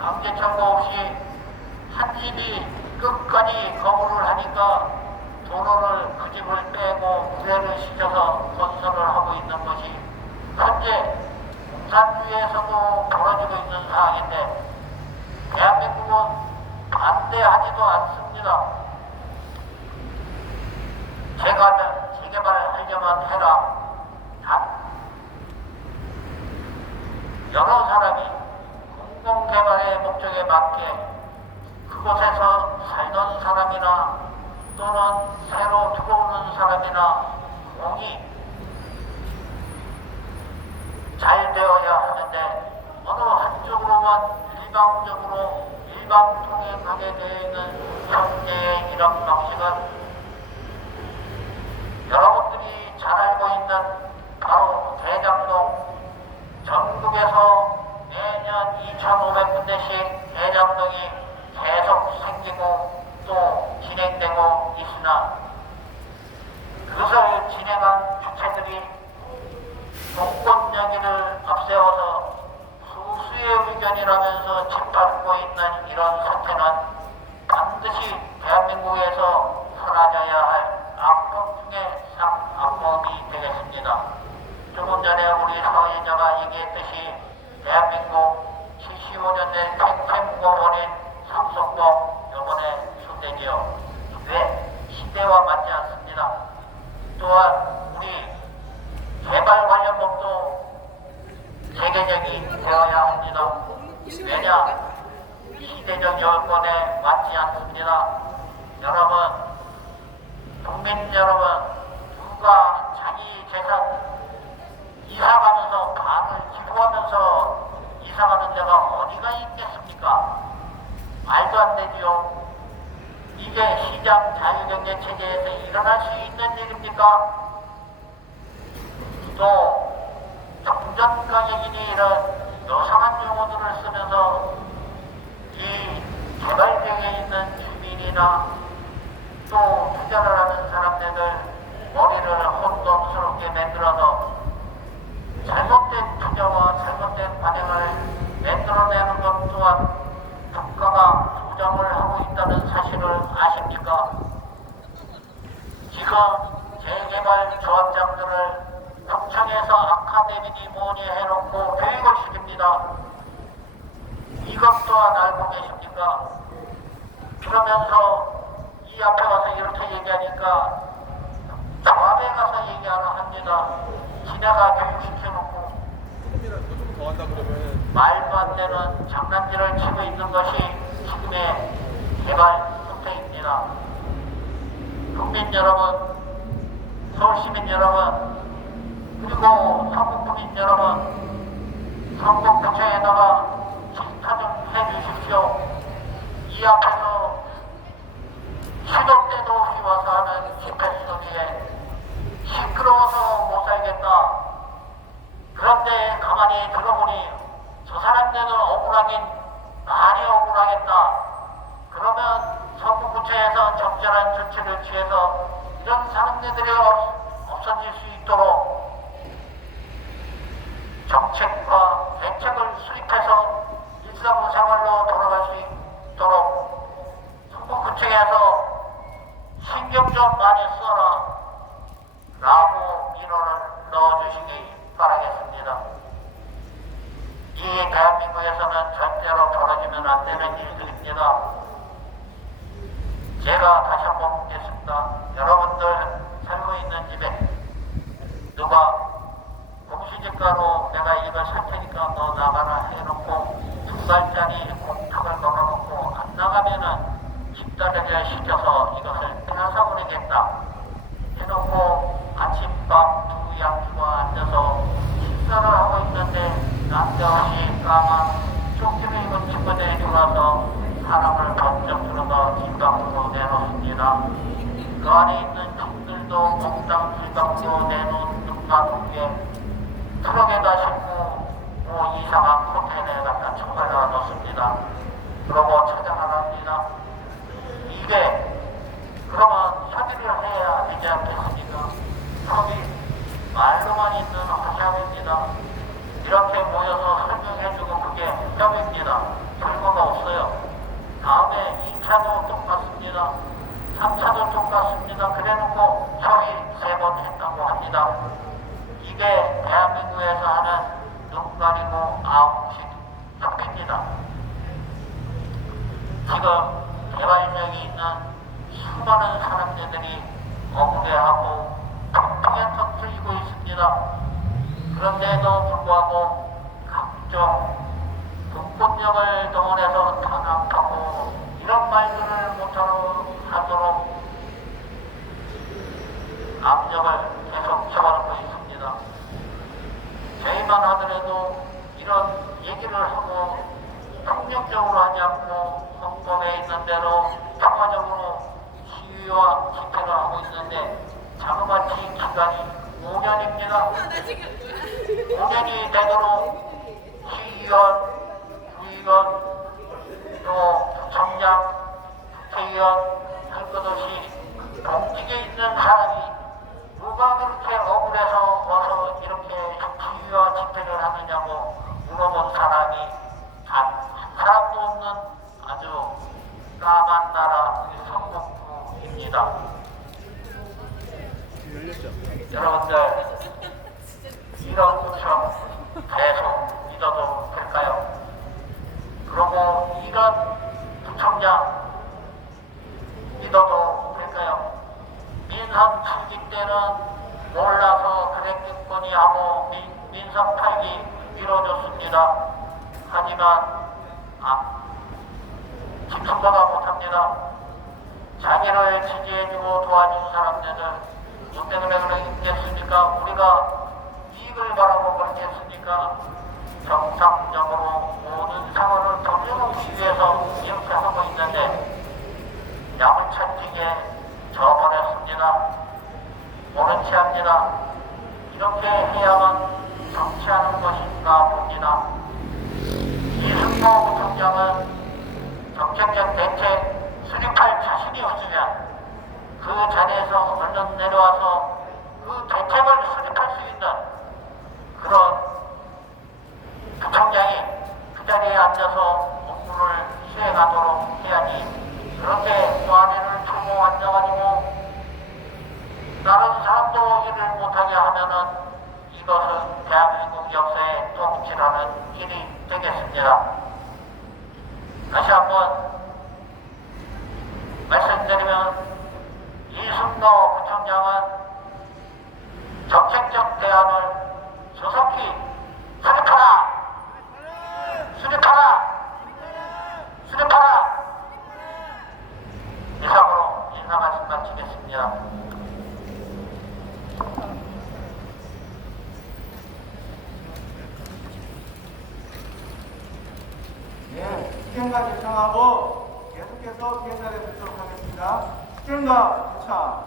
강제철거 없이 한 집이 끝까지 거부를 하니까 도로를 그 집을 빼고 구애를 시켜서 건설을 하고 있는 것이 현재 공산주의에서도 벌어지고 있는 상황인데 대한민국은 반대하지도 않습니다. 재개발하려면 해라. 단 여러 사람이 공공개발의 목적에 맞게 그곳에서 사람이나 또는 새로 들어오는 사람이나 공이 잘 되어야 하는데 어느 한쪽으로만 일방 통행하게 되어 있는 현재의 이런 방식은 여러분들이 잘 알고 있는 바로 대장동, 전국에서 매년 2,500군데씩 대장동이 계속 생기고 또 진행되고 있으나 그것을 진행한 주체들이 동권 여기를 앞세워서 소수의 의견이라면서 짓밟고 있는 이런 사태는 반드시 대한민국에서 사라져야 할 악법 중에 악법이 되겠습니다. 조금 전에 우리 사회자가 얘기했듯이 대한민국 75년 된 팽팽고원인 상속법 이번에 추대지요. 왜? 시대와 맞지 않습니다. 또한 우리 개발 관련 법도 세계적이 되어야 합니다. 왜냐? 시대적 여건에 맞지 않습니다. 여러분, 국민 여러분, 누가 자기 재산 이사가면서 반을 기부하면서 이사가는 데가 어디가 있겠습니까? 말도 안 되지요. 이게 시장 자유경제 체제에서 일어날 수 있는 일입니까? 또 정전가격이니 이런 요상한 용어들을 쓰면서 이 개발지역에 있는 주민이나 또 투자를 하는 사람들 머리를 혼돈스럽게 만들어서 잘못된 투자와 잘못된 관행을 만들어내는 것 또한 국가가 조정을 하고 있다는 사실을 아십니까? 지금 재개발 조합장들을 국청에서 아카데미니 뭐니 해놓고 교육을 시킵니다. 이것 또한 알고 계십니까? 그러면서 이 앞에 와서 이렇게 얘기하니까 조합에 가서 얘기하라 합니다. 지네가 교육시켜놓고 조금이라도 더 한다 그러면 말도 안 되는 장난질을 치고 있는 것이 지금의 개발 상태입니다. 국민 여러분, 서울 시민 여러분, 그리고 전국국민 여러분, 전국구청에다가 질타 좀 해주십시오. 이 앞에서 시도 때도 없이 와서 하는 집회 소리에 시끄러워서 못 살겠다. 그런데 가만히 들어보니 저 사람들은 억울하긴 많이 억울하겠다. 그러면 전국구청에서 적절한 조치를 취해서 이런 사람들이 없어질 수 있도록 정책과 대책을 수립해서 일상생활로 돌아갈 수 있도록 전국구청에서 신경 좀 많이 써라 라고 민원을 넣어주시기 바라겠습니다. 이 대한민국에서는 절대로 벌어지면 안 되는 일들입니다. 제가 다시 한번 묻겠습니다. 여러분들 살고 있는 집에 누가 공시지가로 내가 이걸 살 테니까 너 나가라 해놓고 2달짜리 공탁을 걸어놓고 안 나가면은 집단에게 시켜서 이것을 빼앗아버리겠다 해놓고 아침밥 두 양주가 앉아서 식사를 하고 있는데 난데없이 까만 쪽지를 입은 친구들이 들어와서 사람을 번쩍 들어서 집 밖으로 내놓습니다. 그 안에 있는 집들도 몽땅 집 밖으로 내놓게 트럭에다 싣고 뭐 이상한 컨테이너에 갖다 처박아 놓습니다. 그러고 찾아나갑니다. 이게 그러면 협의를 해야 되지 않겠습니까? 협의 말로만 있는 허샵입니다. 이렇게 모여서 설명해주고 그게 협의입니다. 결과가 없어요. 다음에 2차도 똑같습니다. 3차도 똑같습니다. 그래놓고 협의 3번 했다고 합니다. 이게 대한민국에서 하는 눈 가리고 아웅식 협의입니다. 지금 개발지역에 있는 수많은 사람들이 억울해하고 통통에 터뜨리고 있습니다. 그런데도 불구하고 각종 공권력을 동원해서 탄압하고 이런 말들을 못하러 하도록 압력을 계속 집어넣고 있습니다. 저희만 하더라도 이런 얘기를 하고 폭력적으로 하지 않고 헌법에 있는 대로 평화적으로 시위와 집회를 하고 있는데 자그마치 기간이 5년입니다. 5년이 되도록 시의원, 구의원, 또 부총장, 국회의원 할 것 없이 공직에 있는 사람이 누가 그렇게 억울해서 와서 이렇게 시위와 집회를 하느냐고 물어본 사람이 단 한 사람도 없는 아주 까만 나라 성북구입니다. 여러분들 이런 구청 계속 믿어도 될까요? 그리고 이런 구청장 믿어도 될까요? 민선 7기 때는 몰라서 그랬겠거니 하고 민선 8기 미뤄줬습니다. 하지만 집중보다 못합니다. 자기를 지지해주고 도와준 사람들을 뭐 때문에 그러겠습니까? 우리가 이익을 바라고 그렇겠습니까? 정상적으로 모든 상황을 돌려놓기 위해서 이렇게 하고 있는데 야무차게 져버렸습니다. 옳지 합니다. 이렇게 해야만 정치하는 것인가 봅니다. 이승모 부총장은 정책적 대책 수립할 자신이 없으면 그 자리에서 얼른 내려와서 그 대책을 수립할 수 있는 그런 부총장이 그 자리에 앉아서 업무를 수행하도록 해야지 그렇게 또아래를 틀고 앉아가지고 다른 사람도 일을 못하게 하면은 이것은 대한민국 역사에 똥칠하는 일이 되겠습니다. 다시 한번 말씀드리면 이승모 부총장은 정책적 대안을 조속히 수립하라! 수립하라! 수립하라! 이상으로 인사 말씀 마치겠습니다. 네, 시행과 개청하고 계속해서 기획자를 듣도록 하겠습니다. 시행과 개청.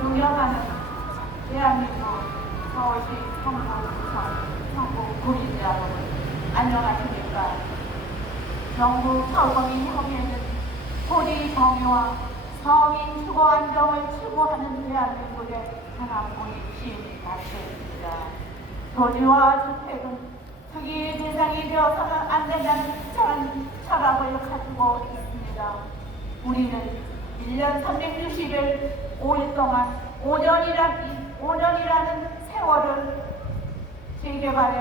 존경하는 대한민국 서울시 성북구청 성북구민 여러분, 안녕하십니까? 정부 서거민협회는 토지 정의와 서민 주거 안정을 추구하는 대한민국의 하나뿐인 시민 단체입니다. 토지와 주택은 투기 대상이 되어서는 안 된다는 저런 철학을 가지고 있습니다. 우리는 1년 360일 5일 동안 5년이라는 세월을 재개발의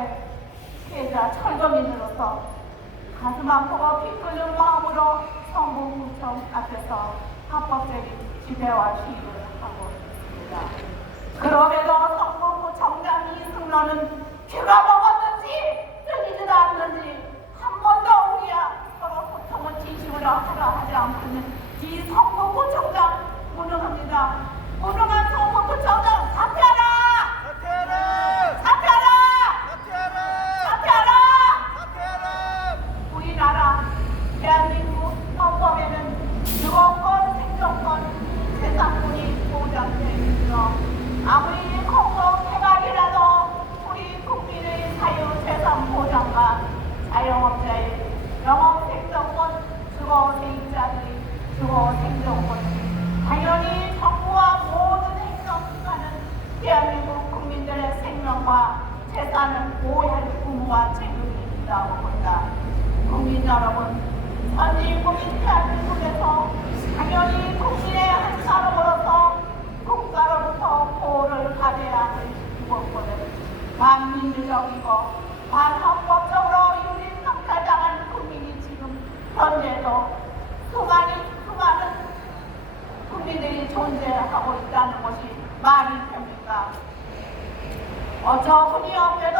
피해자 철거민으로서 가슴 아프고 피 끓는 마음으로 성북구청 앞에서 합법적인 집회와 시위를 하고 있습니다. 그럼에도 성북구청장 이승로는 피가 먹었는지 들리지도 않는지 한 번도 우리야 서로 소통을 진심으로 하라 하지 않고는 이 성북구청장 무능합니다. 무능한 성북구청장 사퇴하라! 사퇴하라! 사퇴하라! 우리나라 대한민국 헌법에는 주거권, 생존권, 재산권이 보장되어 있으며 아무리 공공 개발이라도 우리 국민의 자유재산 보장과 자영업자의 영업 생존권, 주거 세입자들의 주거 생존권, 당연히 정부와 모든 행정기관은 대한민국 국민들의 생명과 재산을 보호할 의무와 책임이 있다고 본다. 국민 여러분, 선진국인 대한민국에서 당연히 국민의 한 사람으로서 국가로부터 보호를 받아야 할 주거권은 반민주적이고 반헌법적으로 유린 강탈당한 국민이 지금 현재도 수많은 국민들이 존재하고 있다는 것이 말이 됩니까? 어처구니 없게도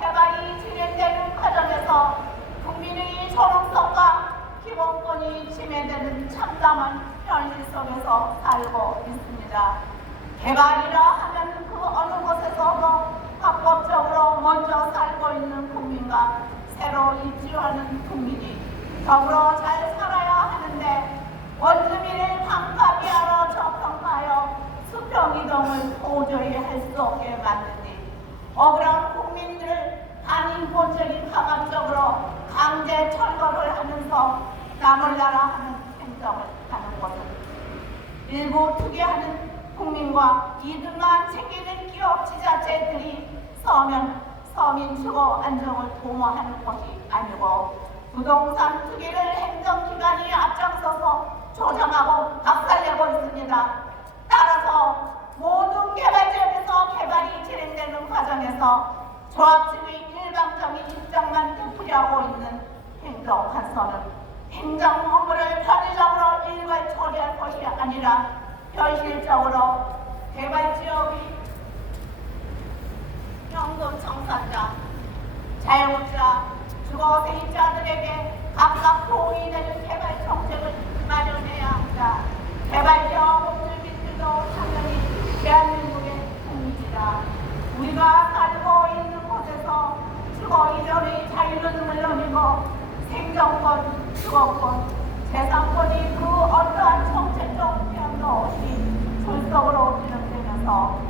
개발이 진행되는 과정에서 국민의 존엄성과 기본권이 침해되는 참담한 현실 속에서 살고 있습니다. 개발이라 하면 그 어느 곳에서도 합법적으로 먼저 살고 있는 국민과 새로 입주하는 국민이 더불어 잘 살아야 하는데 원주민을 방파비하러 접근하여 수평이동을 도저히 할 수 없게 만드니 억울한 국민들을 반인본적인 강압적으로 강제 철거를 하면서 나몰라라 하는 행정을 하는 것은 일부 투기하는 국민과 이득만 챙기는 기업 지자체들이 서민 주거 안정을 도모하는 것이 아니고 부동산 투기를 행정기관이 앞장서서 조정하고 박살내고 있습니다. 따라서 모든 개발지역에서 개발이 진행되는 과정에서 조합측의 일방적인 입장만 되풀이하고 있는 행정관서는 행정 업무를 편의적으로 일괄 처리할 것이 아니라 현실적으로 개발지역의 현금 청산자, 자영업자, 주거 세입자들에게 각각 도움이 되는 개발 정책을 마련해야 한다. 개발지역 원주민들도 당연히 대한민국의 국민이다. 우리가 살고 있는 곳에서 주거 이전의 자유는 물론이고 생존권, 주거권, 재산권이 그 어떠한 정책적 변도 없이 졸속으로 진행되면서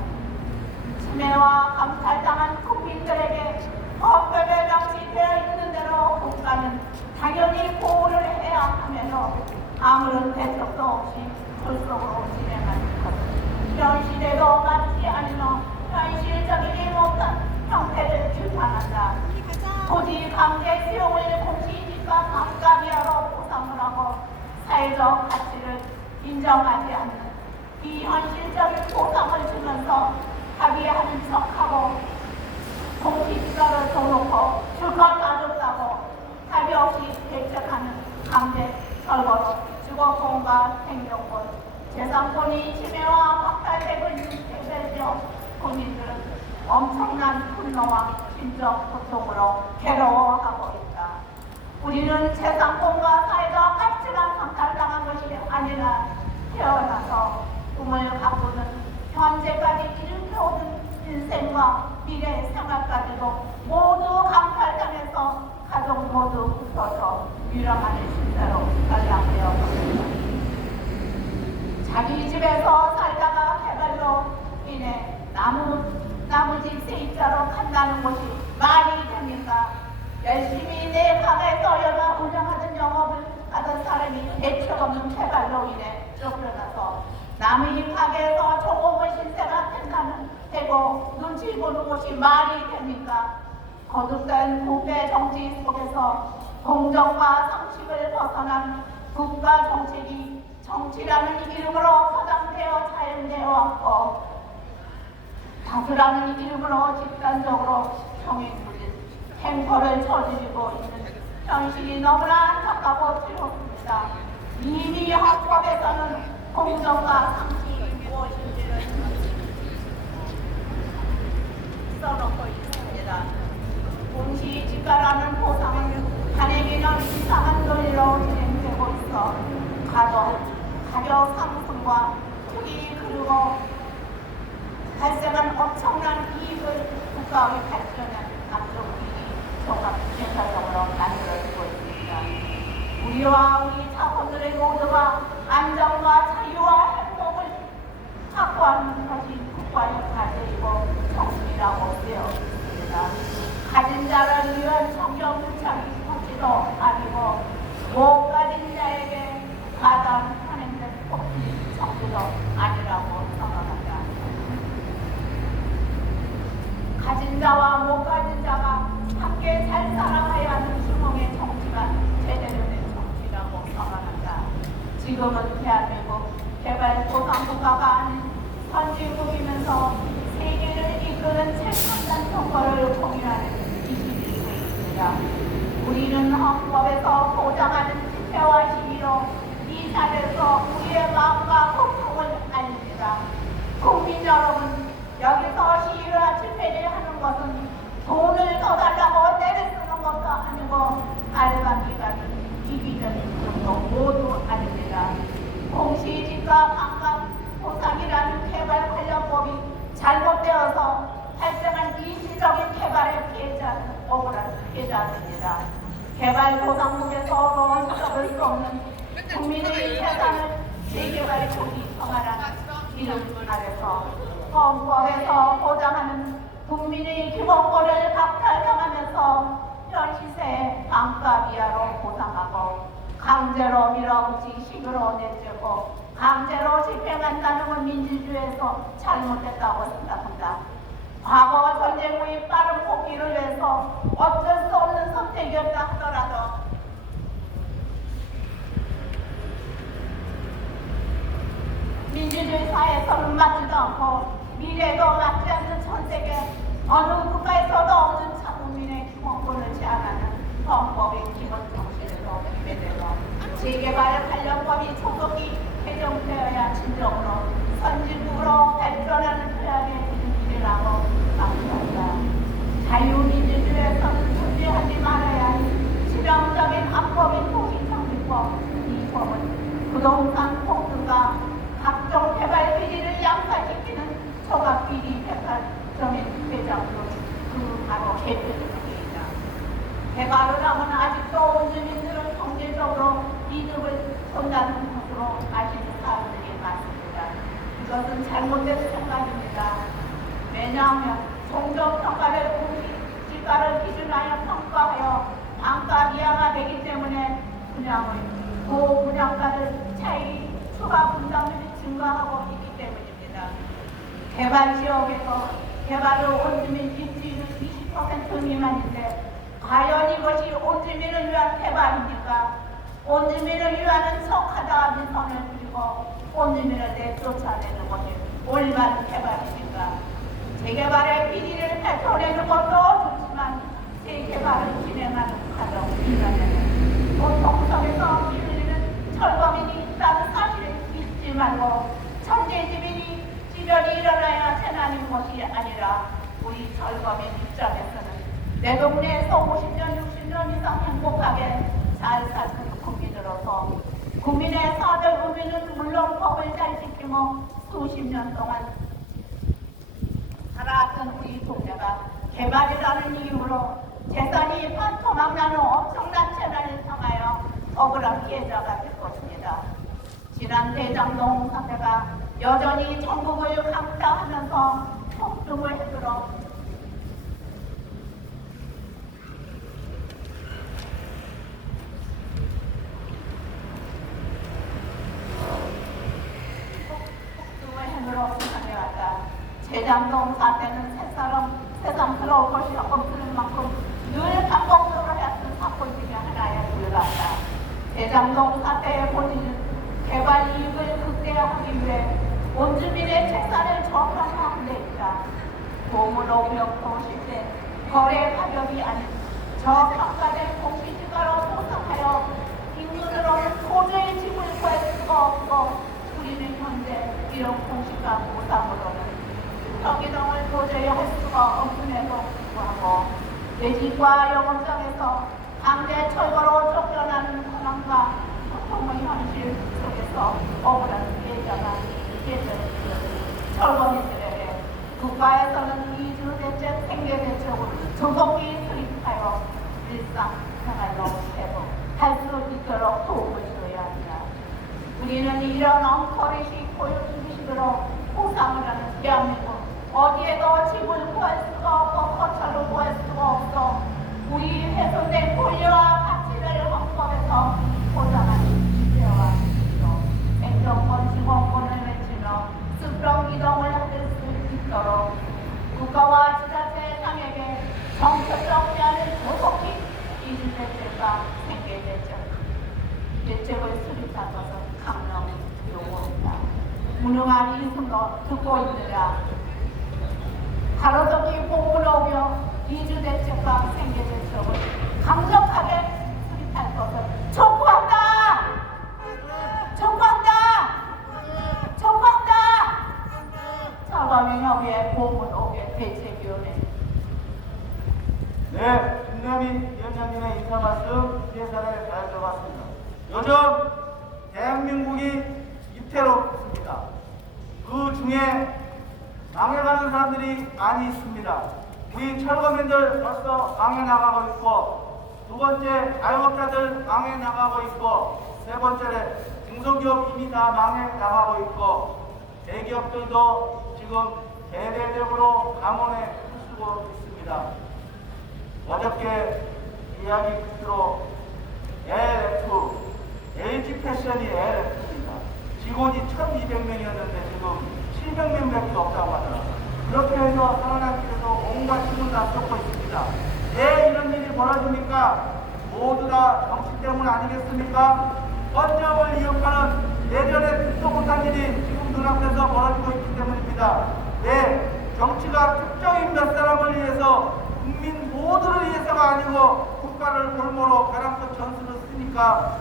침해와 감탈당한 국민들에게 법법에 명시되어 있는 대로 국가는 당연히 보호를 해야 하면서 아무런 대책도 없이 졸속으로 진행하는 것. 현실에도 맞지 않으며 현실적이지 못한 형태를 규탄한다. 토지 강제 수용을 공시지가 감가비하로 보상을 하고 사회적 가치를 인정하지 않는 비현실적인 보상을 주면서 합의하는 척하고 공시지가를 줘놓고 실컷 놔줬다고 합의 없이 대책하는 강제 철거로 주거권과 생존권, 재산권이 침해와 박탈되고 있는 개발지역 국민들은 엄청난 분노와 심적 고통으로 괴로워하고 있다. 우리는 재산권과 사회적 가치가 강탈당한 것이 아니라 태어나서 꿈을 가꾸는 현재까지 일으켜오던 인생과 미래 생활까지도 모두 강탈당해서 가족 모두 흩어져 유랑하는 신세로 전락되어 있습니다. 자기 집에서 살다가 개발로 인해 나무집 세입자로 간다는 것이 말이 됩니까? 열심히 내 가게에서 여가 운영하던 영업을 하던 사람이 대책 없는 개발로 인해 쫓겨나서 남의 가게에서 조금의 신세가 된다는 되고 눈치 보는 것이 말이 됩니까? 거듭된 국내 정치 속에서 공정과 상식을 벗어난 국가 정책이 정치라는 이름으로 포장되어 사용되어 왔고 다수라는 이름으로 집단적으로 성인들이 행포를 저지르고 있는 현실이 너무나 안타깝고 두렵습니다. 이미 헌법에서는 공정과 상식이 무엇인지를 써놓고 있습니다. 공시지가라는 보상은 단에게는 이상한 논리로 진행되고 있어 가격 상승과 투기 그리고 발생한 엄청난 이익을 국가의 발전에 앞서기 종합경찰적으로 만들어지고 있습니다. 우리와 우리 자손들의 모두가 안정과 자유와 행복을 확보하는 것이 국가의 과제이고 정신이라고 되어 있습니다. 가진 자를 위한 정경부착이 정치도 아니고 못 가진 자에게 가장 현행된 정치도 아니라고 생각합니다. 가진 자와 못 가진 자가 함께 잘 살아가야 하는 수몽의 정치가 제대로 된 정치라고 생각합니다. 지금은 대한민국 개발도상국가가 아닌 선진국이면서 세계를 이끄는 최첨단 정보를 공유하는 이 시대에 있습니다. 우리는 헌법에서 보장하는 집회와 시위로 이 자리에서 우리의 마음과 고통을 알립니다. 국민 여러분, 여기서 시위와 집회를 하는 것은 돈을 더 달라고 때를 쓰는 것도 아니고 알바기관이 이기적인 것도 모두 아닙니다. 공시지가 반값 보상이라는 개발 관련법이 잘못되어서 발생한 일시적인 개발의 피해자는 억울한 피해자입니다. 개발 보상국에서 멈춰볼 수 없는 국민의 재산을 재개발의 권리 평화라는 이름 아래서 헌법에서 보장하는 국민의 기본권을 박탈당하면서 현 시세에 반값 이하로 보상하고 강제로 밀어붙이 식으로 내주고 강제로 집행한다는 건 민주주의에서 잘못됐다고 생각합니다. 과거 전쟁 후의 빠른 복귀를 위해서 어쩔 수 없는 선택이었다 하더라도 민주주의 사회에서는 맞지도 않고 미래도 맞지 않는 전 세계 어느 국가에서도 없는 자국민의 기본권을 제한하는 헌법의 기본 정신에서 위배되고 재개발 관련법이 조속히 개정되어야 진정으로 선진국으로 발전하는 토양의 길이라고 생각합니다. 자유민주주의에서는 존재하지 말아야 할 실용적인 합법인 도시정비법. 이 법은 부동산 폭등과 각종 개발 비리를 양산시키는 초과비리 백화점인 회장도 그 바로 개표적입니다. 개발을 하면 아직도 온 주민들은 경제적으로 이득을 본다는 것으로 아시는 사람들이 많습니다. 이것은 잘못된 생각입니다. 왜냐하면 공정평가를 공시지가를 기준하여 평가하여 단가 이하가 되기 때문에 분양가를 차이 추가 분담률이 증가하고 있기 때문입니다. 개발 지역에서 개발을 온 주민 입지율 20% 미만인데 과연 이것이 온 주민을 위한 개발입니까? 온 주민을 위한 석하다 민선을 그리고 온 주민을 내쫓아내는 것이 올바른 개발입니까? 재개발의 비리를 펼쳐내는 것도 좋지만 재개발을 진행하는 과정 중간에는 보통성에서 비리는 철거민이 있다는 사실을 잊지 말고 천재지민이 지변이 일어나야 재난인 것이 아니라 우리 철거민 입장에서는 내 동네에서 50년, 60년 이상 행복하게 잘 사는 국민으로서 국민의 사대 의미는 물론 법을 잘 지키며 수십 년 동안 살아왔던 우리 동네가 개발이라는 이유로 재산이 반토막나는 엄청난 재난을 당하여 억울한 피해자가 될 것입니다. 지난 대장동 사태가 여전히 전국을 강타하면서 폭등을 해들어 폭등을 해들어 상해왔다. 대장동 사태는 새삼스러울 것이 없을 만큼 늘 반복적으로 했던 사건 중에 하나에 불과하다. 대장동 사태의 본인은 개발 이익을 극대화하기 위해 원주민의 책사를 저평가한 데 있다. 보물오병 도시대 거래 가격이 아닌 저평가된 공시지가로 보상하여 인근으로는 도저히 집을 구할 수가 없고 우리는 현재 이런 공시가 보상으로는 경기동을 도저히 할 수가 없음에도 불구하고 내 집과 영업장에서 강제 철거로 쫓겨나는 권한과 고통의 현실 속에서 억울한 예자가 철거민들에게 국가에서는 이주대책 생계대책을 조속히 수립하여 일상 생활로 회복할 수 있도록 도움을 줘야 한다. 우리는 이런 엉터리식 고용주식으로 보상을 하는 대한민국 어디에도 집을 구할 수가 없고 거처를 구할 수가 없어 우리 훼손된 권리와 가치를 헌법에서 보장하는 시대와 행정권 직원권을 외치며 수평 이동을 할 수 있도록 국가와 지자체 당에게 정책적 제안을 조속히 이주대책과 생계대책을 수립한 것은 강력히 요구한다. 무능한 이승도 듣고 있느라 하루속히 복을 오며 이주대책과 생계대책을 강력하게 수립할 것을 촉구한다! 촉구한다! 촉구한다! 사과위협의회 보문오개 대책위원회. 네, 김남희 위원장님의 인사 말씀 예산에 잘 들어봤습니다. 요즘 대한민국이 위태롭습니다. 그 중에 망해가는 사람들이 많이 있습니다. 우리 철거민들 벌써 망해 나가고 있고, 두 번째 자영업자들 망해 나가고 있고, 세 번째는 중소기업 이미 다 망해 나가고 있고, 대기업들도 지금 대대적으로 감원에 부수고 있습니다. 어저께 이야기 끝으로 LF, LG 패션이 LF입니다. 직원이 1200명이었는데 지금 700명밖에 없다고 하더라고요. 그렇게 해서 살아남기 위해서 온갖 힘을 다 쏟고 있습니다. 왜 이런 일이 벌어집니까? 모두 다 정치 때문 아니겠습니까? 헌정을 이용하는 예전에 듣도 못한 일이 지금 눈앞에서 벌어지고 있기 때문입니다. 왜? 정치가 특정인 몇 사람을 위해서 국민 모두를 위해서가 아니고 국가를 골모로 가랑서 전술을 쓰니까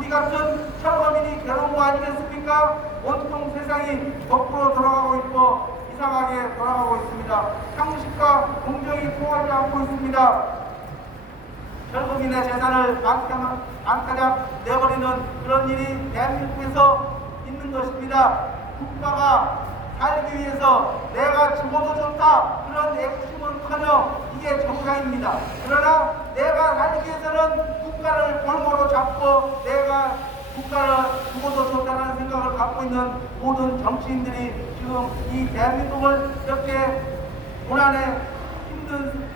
우리 같은 철거민이 괴로운 거 아니겠습니까? 온통 세상이 거꾸로 돌아가고 있고 이상하게 돌아가고 있습니다. 상식과 공정이 통하지 않고 있습니다. 철거민의 재산을 망가져 내버리는 그런 일이 대한민국에서 있는 것입니다. 국가가 살기 위해서 내가 죽어도 좋다 그런 애국심은커녕 이게 정상입니다. 그러나 내가 살기 위해서는 국가를 골고루 잡고 내가 국가를 죽어도 좋다는 생각을 갖고 있는 모든 정치인들이 지금 이 대한민국을 이렇게 고난의 힘든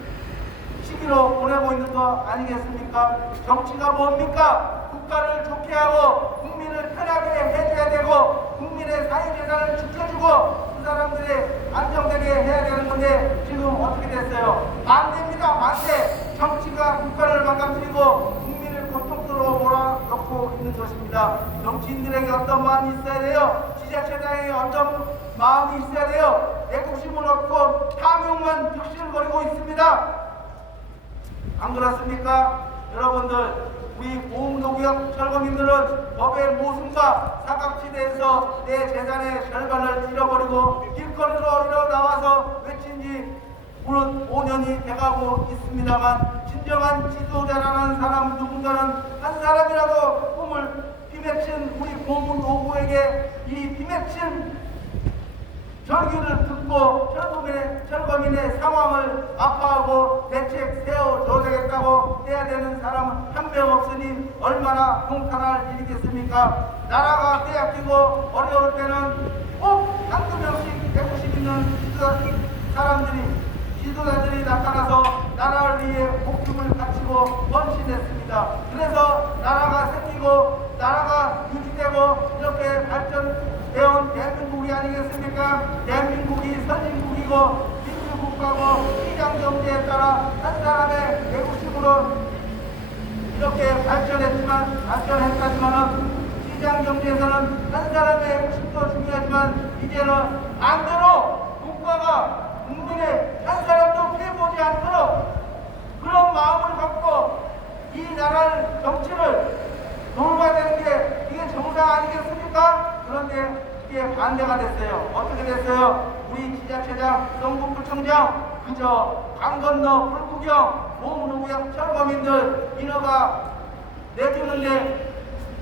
시기로 보내고 있는 거 아니겠습니까? 정치가 뭡니까? 국가를 좋게 하고 국민을 편하게 해줘야 되고 국민의 사유재산을 지켜주고 그 사람들의 안정되게 해야 되는 건데 지금 어떻게 됐어요? 반대입니다. 반대. 정치가 국가를 망가뜨리고 국민을 고통으로 몰아넣고 있는 것입니다. 정치인들에게 어떤 마음이 있어야 돼요? 지자체장에게 어떤 마음이 있어야 돼요? 애국심은 없고 탐욕만 득실거리고 있습니다. 안 그렇습니까? 여러분들 우리 보험노구역 철거민들은 법의 모순과 사각지대에서 내 재산의 절반을 잃어버리고 길거리로 일어나와서 외친 지 물론 5년이 돼가고 있습니다만 진정한 지도자라는 사람 누군가는 한 사람이라도 꿈을 비맺힌 우리 보험노구에게 이 비맺힌 절규를 듣고 철거민의 상황을 아파하고 대책 세워줘야 되겠다고 해야 되는 사람은 한 명 없으니 얼마나 공탄할 일이겠습니까? 나라가 빼앗기고 어려울 때는 꼭 한두 명씩 배구심 있는 지도자들이 나타나서 나라를 위해 목숨을 바치고 헌신했습니다. 있습니다. 그래서 나라가 생기고 나라가 유지되고 이렇게 발전되어 대한민국이 아니겠습니까? 대한민국이 선진국이고 민주국가고 시장경제에 따라 한 사람의 애국심으로 이렇게 발전했다지만은 시장경제에서는 한 사람의 애국심도 중요하지만 이제는 반대로 국가가 국민의 한 사람도 피해보지 않도록 그런 마음을 갖고 이 나라를 정치를 돌봐야 되는 게 이게 정상 아니겠습니까? 그런데 이게 반대가 됐어요. 어떻게 됐어요? 우리 지자체장, 성북구청장 그저 강 건너 불구경 보문호구역 철거민들 인허가 내주는데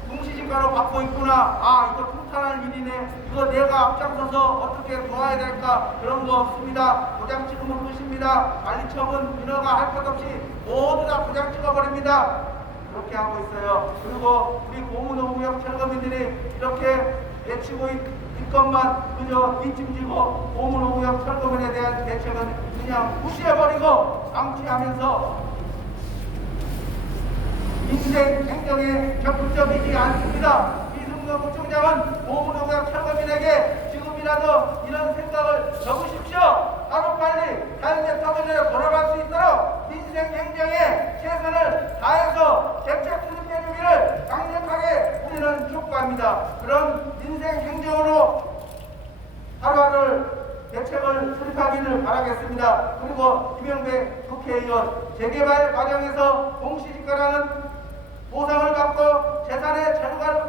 공시지가로 받고 있구나. 아 이거 통탄할 일이네. 이거 내가 앞장서서 어떻게 도와야 될까? 그런 거 없습니다. 도장 찍으면 끝입니다. 관리처분 인허가 할 것 없이 모두 다 도장 찍어버립니다. 그렇게 하고 있어요. 그리고 우리 보문호구역 철거민들이 이렇게 외치고 있건만 그저 뒷짐지고 보문호구역 철거민에 대한 대책은 그냥 무시해버리고 방치하면서 인생 행정에 적극적이지 않습니다. 이승만 구청장은 보문호구역 철거민에게 지금이라도 이런 생각을 적으십시오. 하루빨리 자연의 터전으로 돌아갈 수 있도록 인생 행정에 최선을 다해서 대책 수립해주기를 강력하게 우리는 촉구합니다. 그런 인생 행정으로 하루하루 대책을 수립하기를 바라겠습니다. 그리고 김영배 국회의원 재개발 과정에서 공시지가라는 보상을 받고 재산의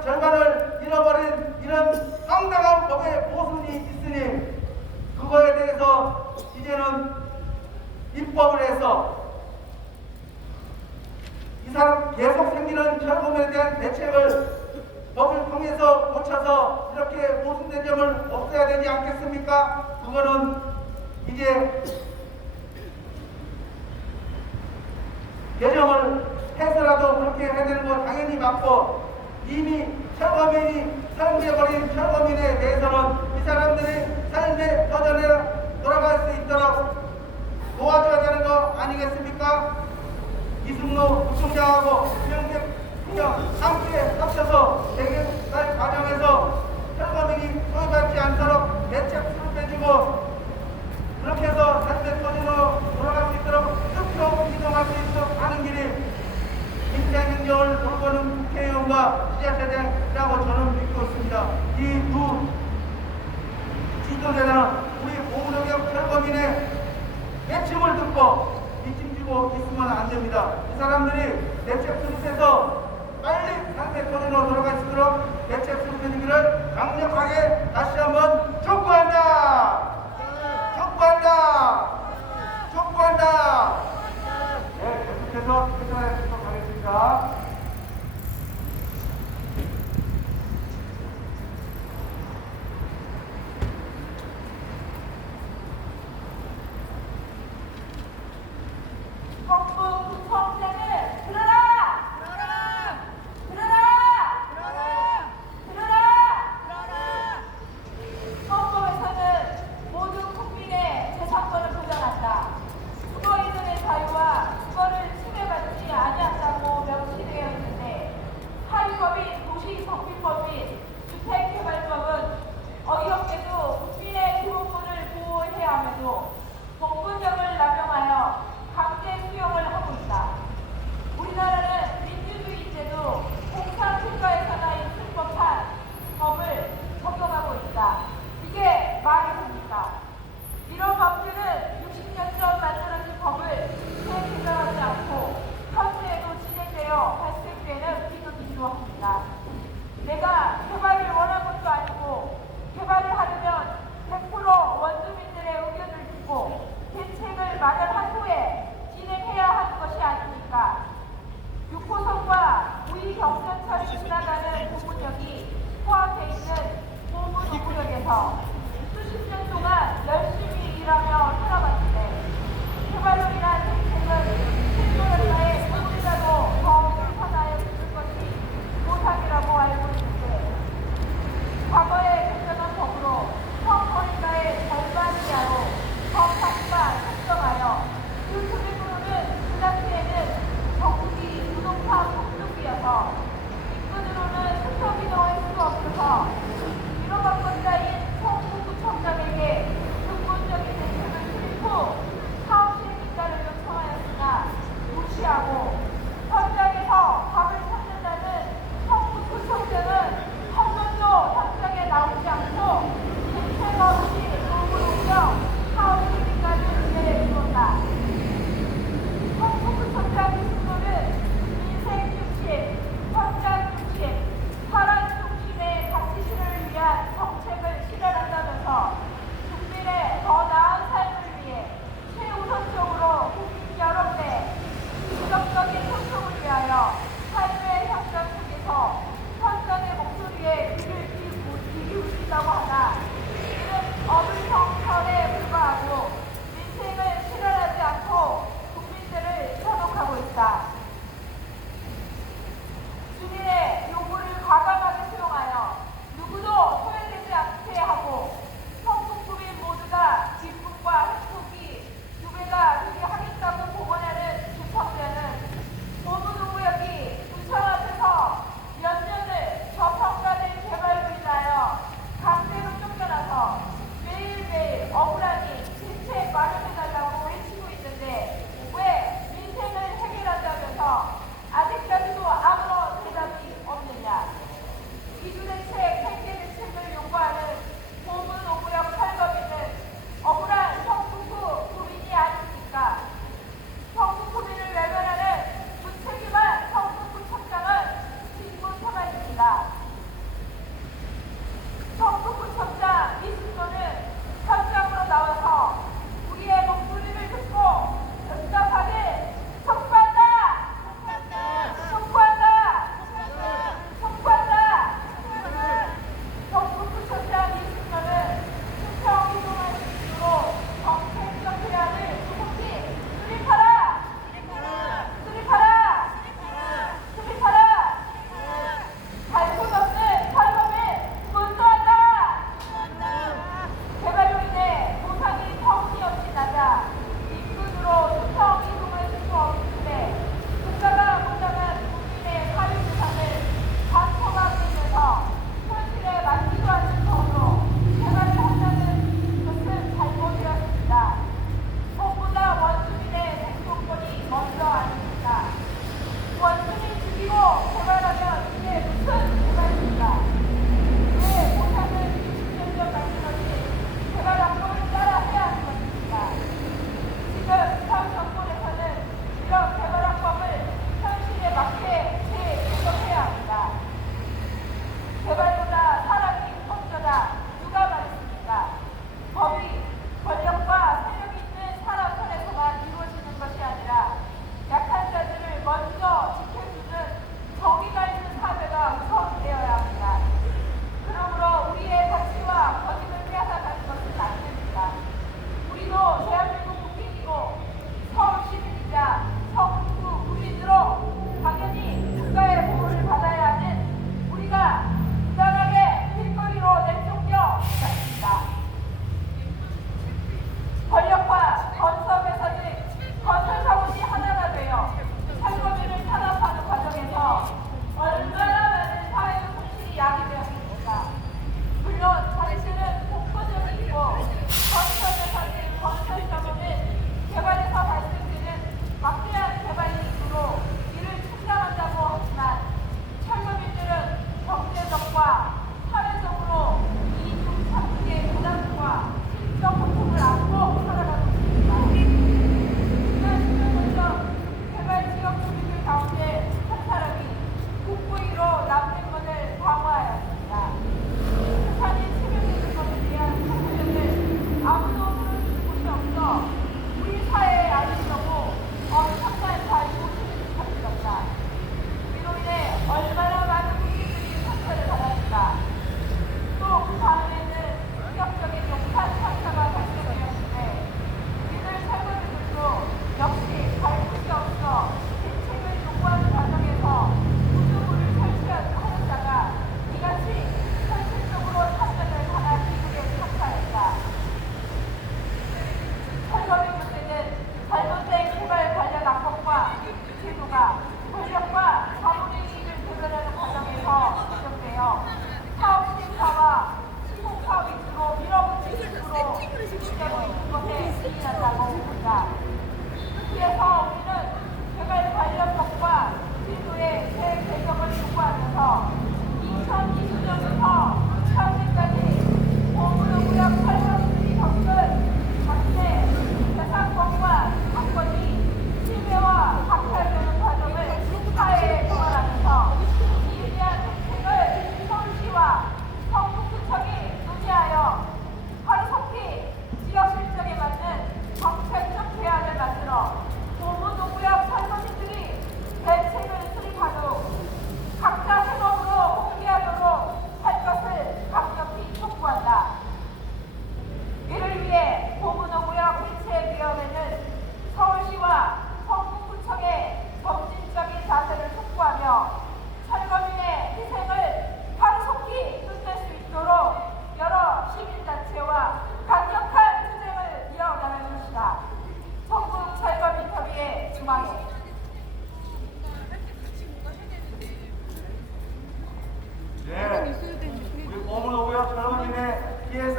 절반을 잃어버린 이런 황당한 법의 모순이 있으니 그거에 대해서 이제는 입법을 해서 이 사람 계속 생기는 철거민에 대한 대책을 법을 통해서 고쳐서 이렇게 모순된 점을 없애야 되지 않겠습니까? 그거는 이제 개정을 해서라도 그렇게 해야 되는 거 당연히 맞고 이미 철거민이 사용되어버린 철거민에 대해서는 이 사람들이 삶의 터전에 돌아갈 수 있도록 도와줘야 되는 거 아니겠습니까? 이승로 부총장하고 김영택 그냥 함께 합쳐서 재개발 과정에서 철거민이 소외받지 않도록 대책 수립해주고 그렇게 해서 삶의 터전으로 돌아갈 수 있도록 쭉 이동할 수 있도록 하는 길이 인생행정을 돌보는 국회의원과 지자체장이라고 저는 믿고 있습니다. 이 두 지도자는 우리 보문호구역 철거민의 외침을 듣고 뒷짐지고 있으면 안 됩니다. 이 사람들이 대책 수립해서 빨리 상대 터전으로 돌아갈 수 있도록 대책 수립해주기를 강력하게 다시 한번 촉구한다! 촉구한다! 촉구한다! 네, 계속해서 회전하도록 하겠습니다. 성북구청장을 들어라! 헌법에서는 모든 국민의 재산권을 보장한다. 수거이전의 자유와 수거를 침해받지 아니한다고 명시되어 있는데 사유법인 도시정비법인 주택개발법은 어이없게도 국민의 기본권을 보호해야 함에도 공권력을 남용하여 강제 수용을 하고 있다. 우리나라는 민주주의제도 공산국가에서나 있을 법한 법을 적용하고 있다. 이게 말이 됩니까? 이런 법들은 60년 전 만들어진 법을 재개정하지 않고 현재에도 진행되어 발생되는 비극이기도 합니다. 내가 개발을 원한 것도 아니고 개발을 하려면 100% 원주민들의 의견을 듣고 대책을 마련한 후에 진행해야 하는 것이 아닙니까? 6호선과 우이경전철이 지나가는 보문역이 포함되어 있는 보문호구역에서 수십 년 동안 열심히 일하며 살아왔는데 개발로 인한 대책은 실거래가의 보물이라도 더 불편하여 있을 것이 보상이라고 알고 있는데 과거에 개정한 법으로 성거래가의 절반 이하로 법사위가 작성하여 그 금액으로는 그 당시에는 전국이 부동산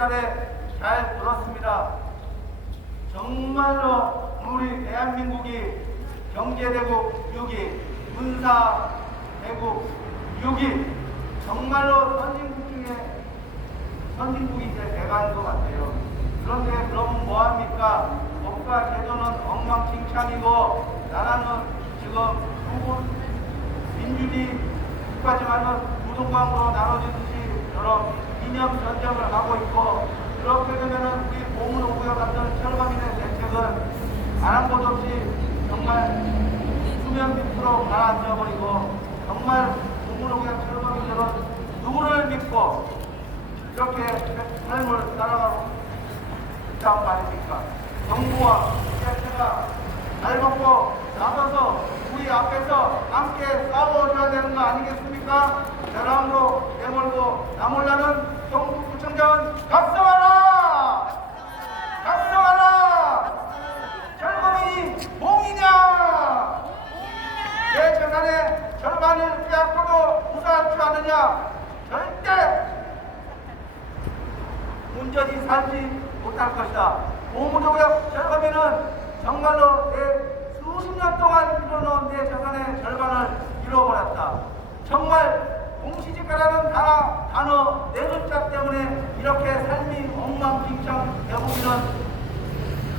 차례 잘 들었습니다. 정말로 우리 대한민국이 경제대국 6위, 군사대국 6위, 정말로 선진국 중에 선진국이 이제 돼가는 것 같아요. 그런데 그럼 뭐합니까? 법과 제도는 엉망진창이고 나라는 지금 민주주의 국가지만은 부동강으로 나눠지듯이 여러 이념 전쟁을 하고 있고, 그렇게 되면은 우리 보문오구역 같은 철거민의 대책은 안 한 것 없이 정말 수면 밑으로 가라앉아버리고, 정말 보문오구역 철거민들은 누구를 믿고 이렇게 삶을 살아가고 있단 말입니까? 정부와 지자체가 잘 먹고 나서서 우리 앞에서 함께 싸워줘야 되는 거 아니겠습니까? 여러분도 내몰고 나몰라는 경북구청장은 각성하라! 각성하라! 철거민이 몽이냐? 내 재산의 절반을 빼앗고도 무사할 줄 아느냐? 절대 온전히 살지 못할 것이다. 보문오구역 철거민은 정말로 내 수십 년 동안 이뤄놓은 내 재산의 절반을 잃어버렸다. 정말 공시지가라는 단어 네 글자 때문에 이렇게 삶이 엉망진창 되고있는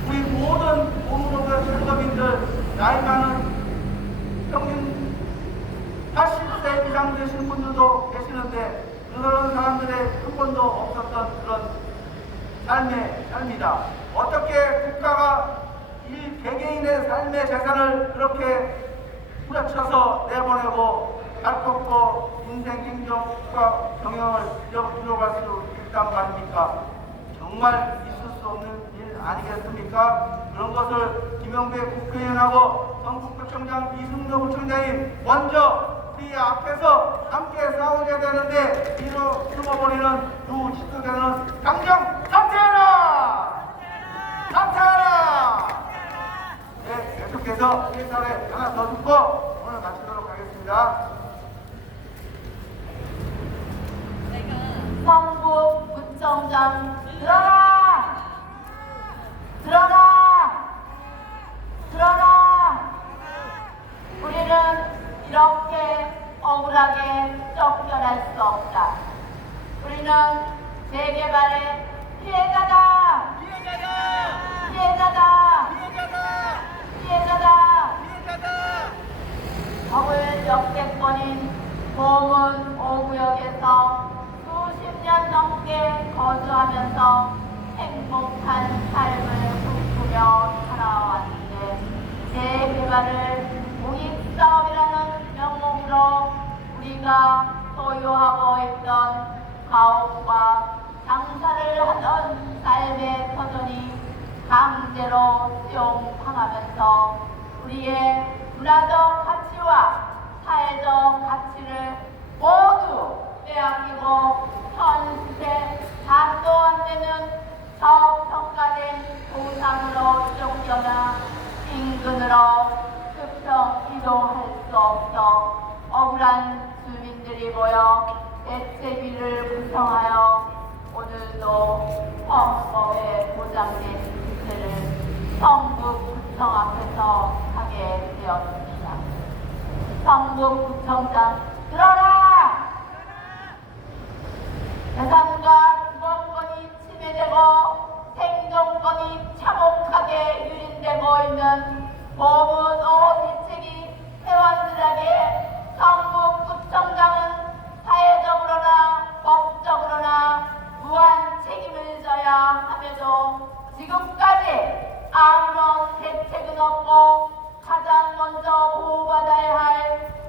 우리 모든 보문오구역 철거민들, 나이 많은 평균 80세 이상 되신 분들도 계시는데 그런 사람들의 한 번도 없었던 그런 삶이다. 어떻게 국가가 이 개개인의 삶의 재산을 그렇게 후려쳐서 내보내고 갈 꺾고 인생 행정과 경영을 이뤄갈 수 있단 말입니까? 정말 있을 수 없는 일 아니겠습니까? 그런 것을 김영배 국회의원하고 경북구청장 이승도 구청장이 먼저 우리 앞에서 함께 싸워야 되는데 잃어버리는 두 지도자는 당장 사퇴하라! 사퇴하라! 네, 계속해서 인사를 하나 더 듣고 오늘 마치도록 하겠습니다. 성북구청장 들어라! 들어라! 들어라! 우리는 이렇게 억울하게 쫓겨날 수 없다. 우리는 재개발의 피해자다! 피해자다! 피해자다! 피해자다! 적을 몇백 번인 보문 5구역에서 수십 년 넘게 거주하면서 행복한 삶을 꿈꾸며 살아왔는데 재개발을 공익사업이라는 명목으로 우리가 소유하고 있던 가옥과 장사를 하던 삶의 터전이 강제로 수용당하면서 우리의 문화적 가치와 사회적 가치를 모두 빼앗기고 현세 반도 안 되는 저평가된 도상으로 쫓겨나 인근으로 급성 이동할 수 없어 억울한 주민들이 모여 대책위를 구성하여 오늘도 헌법에 보장된 집회를 성북구청 앞에서 하게 되었습니다. 성북구청장 들어라! 재산과 주거권이 침해되고 생존권이 참혹하게 유린되고 있는 보문 5 대책이 회원들에게 성북구청장은 사회적으로나 법적으로나 무한 책임을 져야 함에도 지금까지 아무런 대책은 없고 가장 먼저 보호받아야 할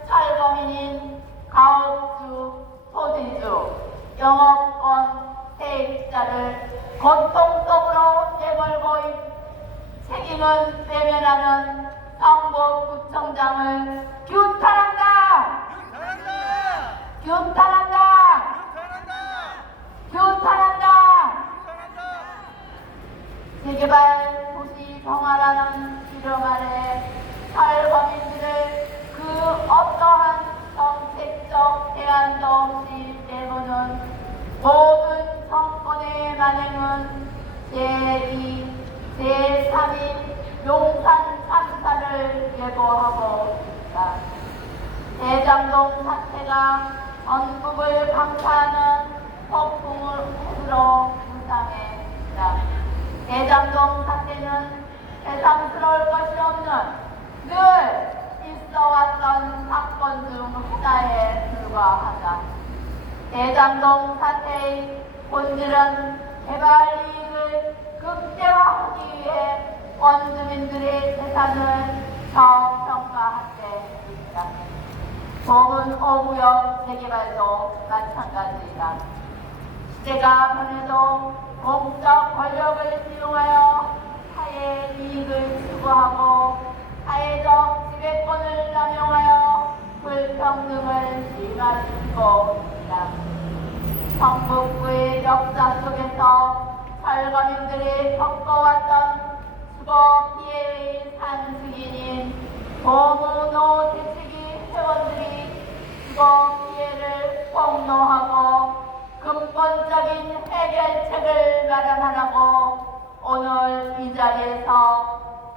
철거민인 가옥주, 토지주, 영업권 세입자를 고통 속으로 내몰고 책임은 외면하는 성북구청장을 규탄한다! 규탄한다! 규탄한다! 재개발 도시 정화라는 이름 아래 철거민들을 그 어떠한 정책적 대안도 없이 내모는 모든 정권의 만행은 제2, 제3인 용산 참사를 예고하고 있다. 대장동 사태가 전국을 강타하는 폭풍으로 부상했다. 대장동 사태는 세상스러울 것이 없는 늘 있어왔던 사건 중 하나에 불과하다. 대장동 사태의 본질은 개발 이익을 극대화하기 위해 원주민들의 재산을 저평가한 데 있다. 범은 5구역 재개발도 마찬가지이다. 시대가 변해도 공적 권력을 이용하여 사회 이익을 추구하고 사회적 지배권을 남용하여 불평등을 심화시키고 있다. 성북구의 역사 속에서 철거민들이 겪어왔던 주거 피해의 산증인인 고무노 대책위 회원들이 주거 피해를 폭로하고 근본적인 해결책을 마련하라고 오늘 이 자리에서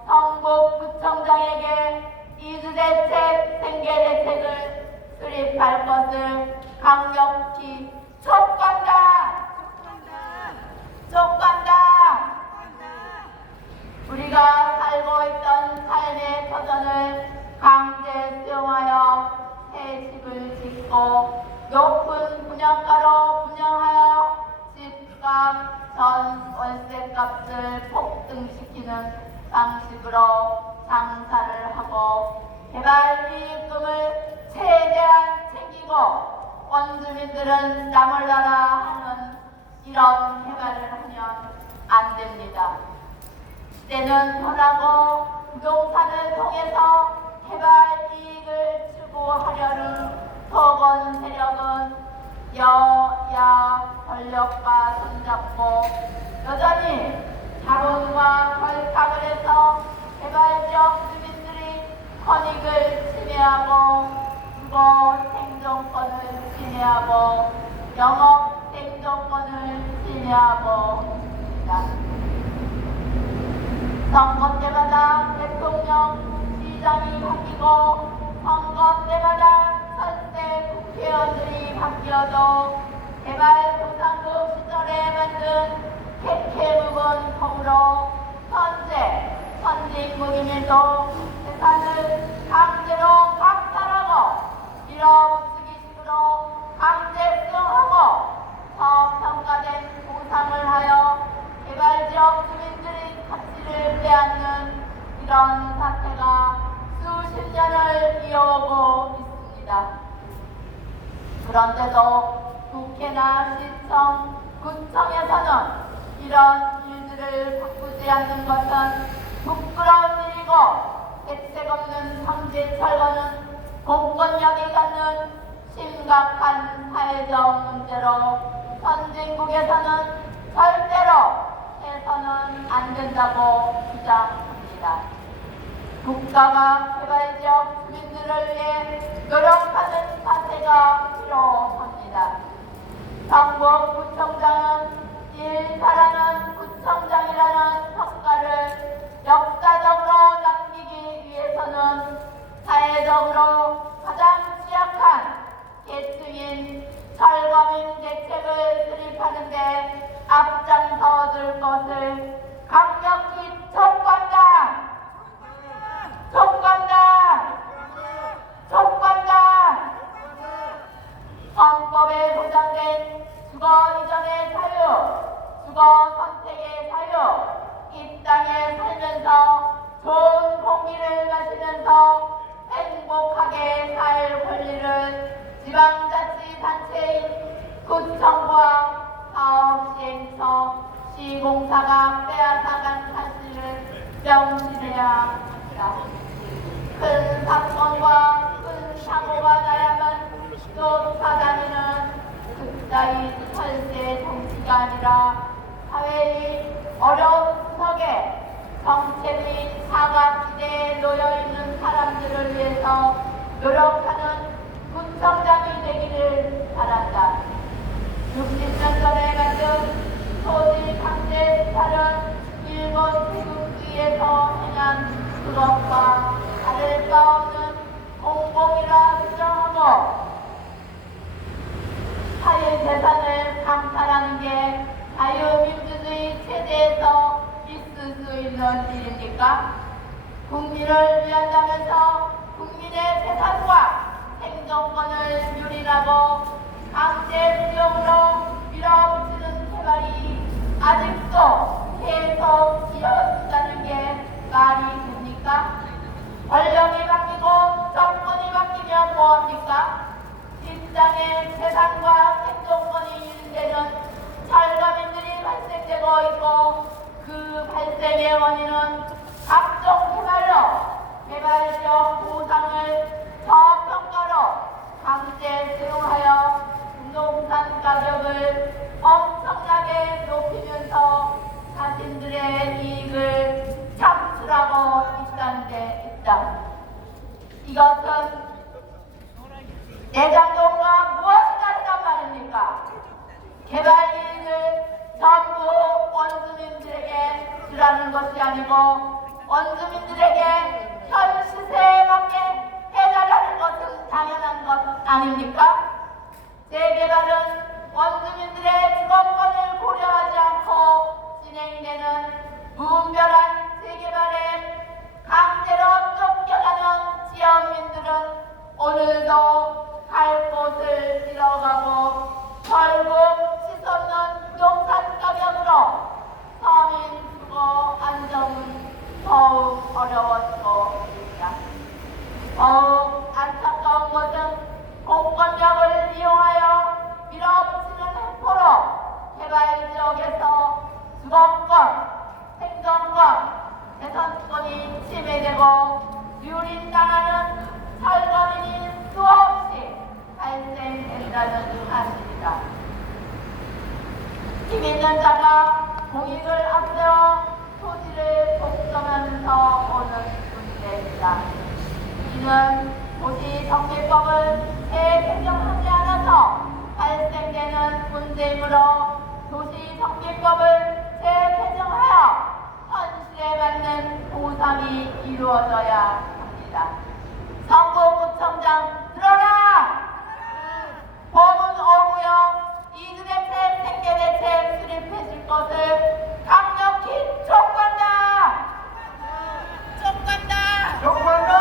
성북구청장에게 이주대책, 생계대책을 수립할 것을 강력히 촉구한다. 우리가 살고 있던 삶의 터전을 강제 수용하여 새 집을 짓고 높은 분양가로 분양하여 집값, 전 월세값을 폭등시키는 방식으로 장사를 하고 개발 이익금을 최대한 챙기고 원주민들은 남을 나라 하는 이런 개발을 하면 안 됩니다. 시대는 변하고 부동산을 통해서 개발 이익을 추구하려는 토건 세력은 여야 권력과 손잡고 여전히 자본과 결탁을 해서 개발지역 주민들이 권익을 침해하고 주거 생존권을 침해하고 영업 생존권을 침해하고 있습니다. 선거 때마다 대통령, 시장이 바뀌고 선거 때마다 선대 국회의원들이 바뀌어도 개발도상국 시절에 만든 캐캐 묵은 통으로 현재 선진국임에도 재산을 강제로 박탈하고 밀어붙이기식으로 강제 수용하고 저평가된 보상을 하여 개발지역 주민들의 가치를 빼앗는 이런 사태가 수십 년을 이어오고 있습니다. 그런데도 국회나 시청, 구청에서는 이런 일들을 바꾸지 않는 것은 부끄러운 일이고 대책 없는 성지 철거는 공권력이 갖는 심각한 사회적 문제로 선진국에서는 절대로 해서는 안 된다고 주장합니다. 국가가 개발지역 주민들을 위해 노력하는 자세가 필요합니다. 성북구청장은 일사라는 구청장이라는 성과를 역사적으로 남기기 위해서는 사회적으로 가장 취약한 계층인 철거민 대책을 수립하는 데 앞장서 줄 것을 강력히 촉구한다. 헌법에 보장된 주거 이전의 자유, 주거 선택의 자유, 이 땅에 살면서 좋은 공기를 마시면서 행복하게 살 권리를 지방자치단체인 구청과 사업시행서, 시공사가 빼앗아간 사실을 명심해야 합니다. 큰 사건과 큰 사고가 나야만 쫓아다니는 그따위 철새 정치가 아니라 사회의 어려운 구석에 정체의 사각지대에 놓여있는 사람들을 위해서 노력하는 구청장이 되기를 바란다. 60년 전에 만든 소지 한다는 게 자유민주주의 체제에서 있을 수 있는 일입니까? 국민을 위한다면서 국민의 재산과 생존권을 유린하고 강제 수용으로 밀어붙이는 개발이 아직도 계속 이어진다는 게 말이 됩니까? 권력이 바뀌고 정권이 바뀌면 뭐합니까? 직장의 재산과 생존권이 유린되는 철거민들이 발생되고 있고 그 발생의 원인은 각종 개발로 개발적 보상을 저평가로 강제 수용하여 부동산 가격을 엄청나게 높이면서 자신들의 이익을 창출하고 있다는 데 있다. 이것은 내장동과 무엇이 다르단 말입니까? 개발 이익을 전부 원주민들에게 주라는 것이 아니고 원주민들에게 현 시세에 맞게 해달라는 것은 당연한 것 아닙니까? 재개발은 원주민들의 주거권을 고려하지 않고 진행되는 무분별한 재개발에 강제로 쫓겨가는 지역민들은 오늘도 갈 곳을 잃어가고 결국 치솟는 부동산 가격으로 서민 주거 안정은 더욱 어려워지고 있습니다. 더욱 안타까운 것은 공권력을 이용하여 밀어붙이는 행포로 개발 지역에서 주거권, 생존권, 재산권이 침해되고 유린당하는 철거민이 수없이 발생된다는 사실이다. 힘 있는 자가 공익을 앞세워 토지를 독점하면서 오는 문제입니다. 이는 도시정비법을 재개정하지 않아서 발생되는 문제이므로 도시정비법을 재개정하여 현실에 맞는 보상이 이루어져야 합니다. 성북구청장 들어라! 법은 오고요. 이주대책, 생계대책 수립해줄 것을 강력히 촉구한다! 촉구한다! 촉구한다!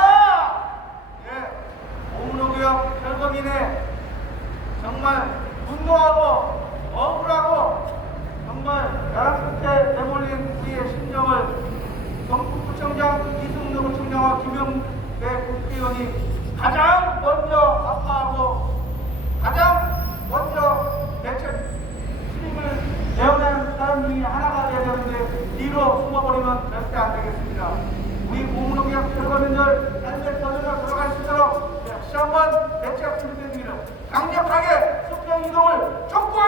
예, 오문호구역 철거민에 정말 분노하고 억울하고 정말 벼랑 끝에 내몰린 우리의 심정을 성북구청장 이승로 구청장과 김영배 국회의원이 가장 먼저 아파하고 가장 먼저 대책 수립을 내어낸 사람 중에 하나가 되어야 되는데 뒤로 숨어버리면 절대 안 되겠습니다. 우리 오문호구역 철거민들 삶의 터전으로 들어갈 수 있도록 다시 한번 대책 수립해주기를 강력하게 수평 이동을 촉구!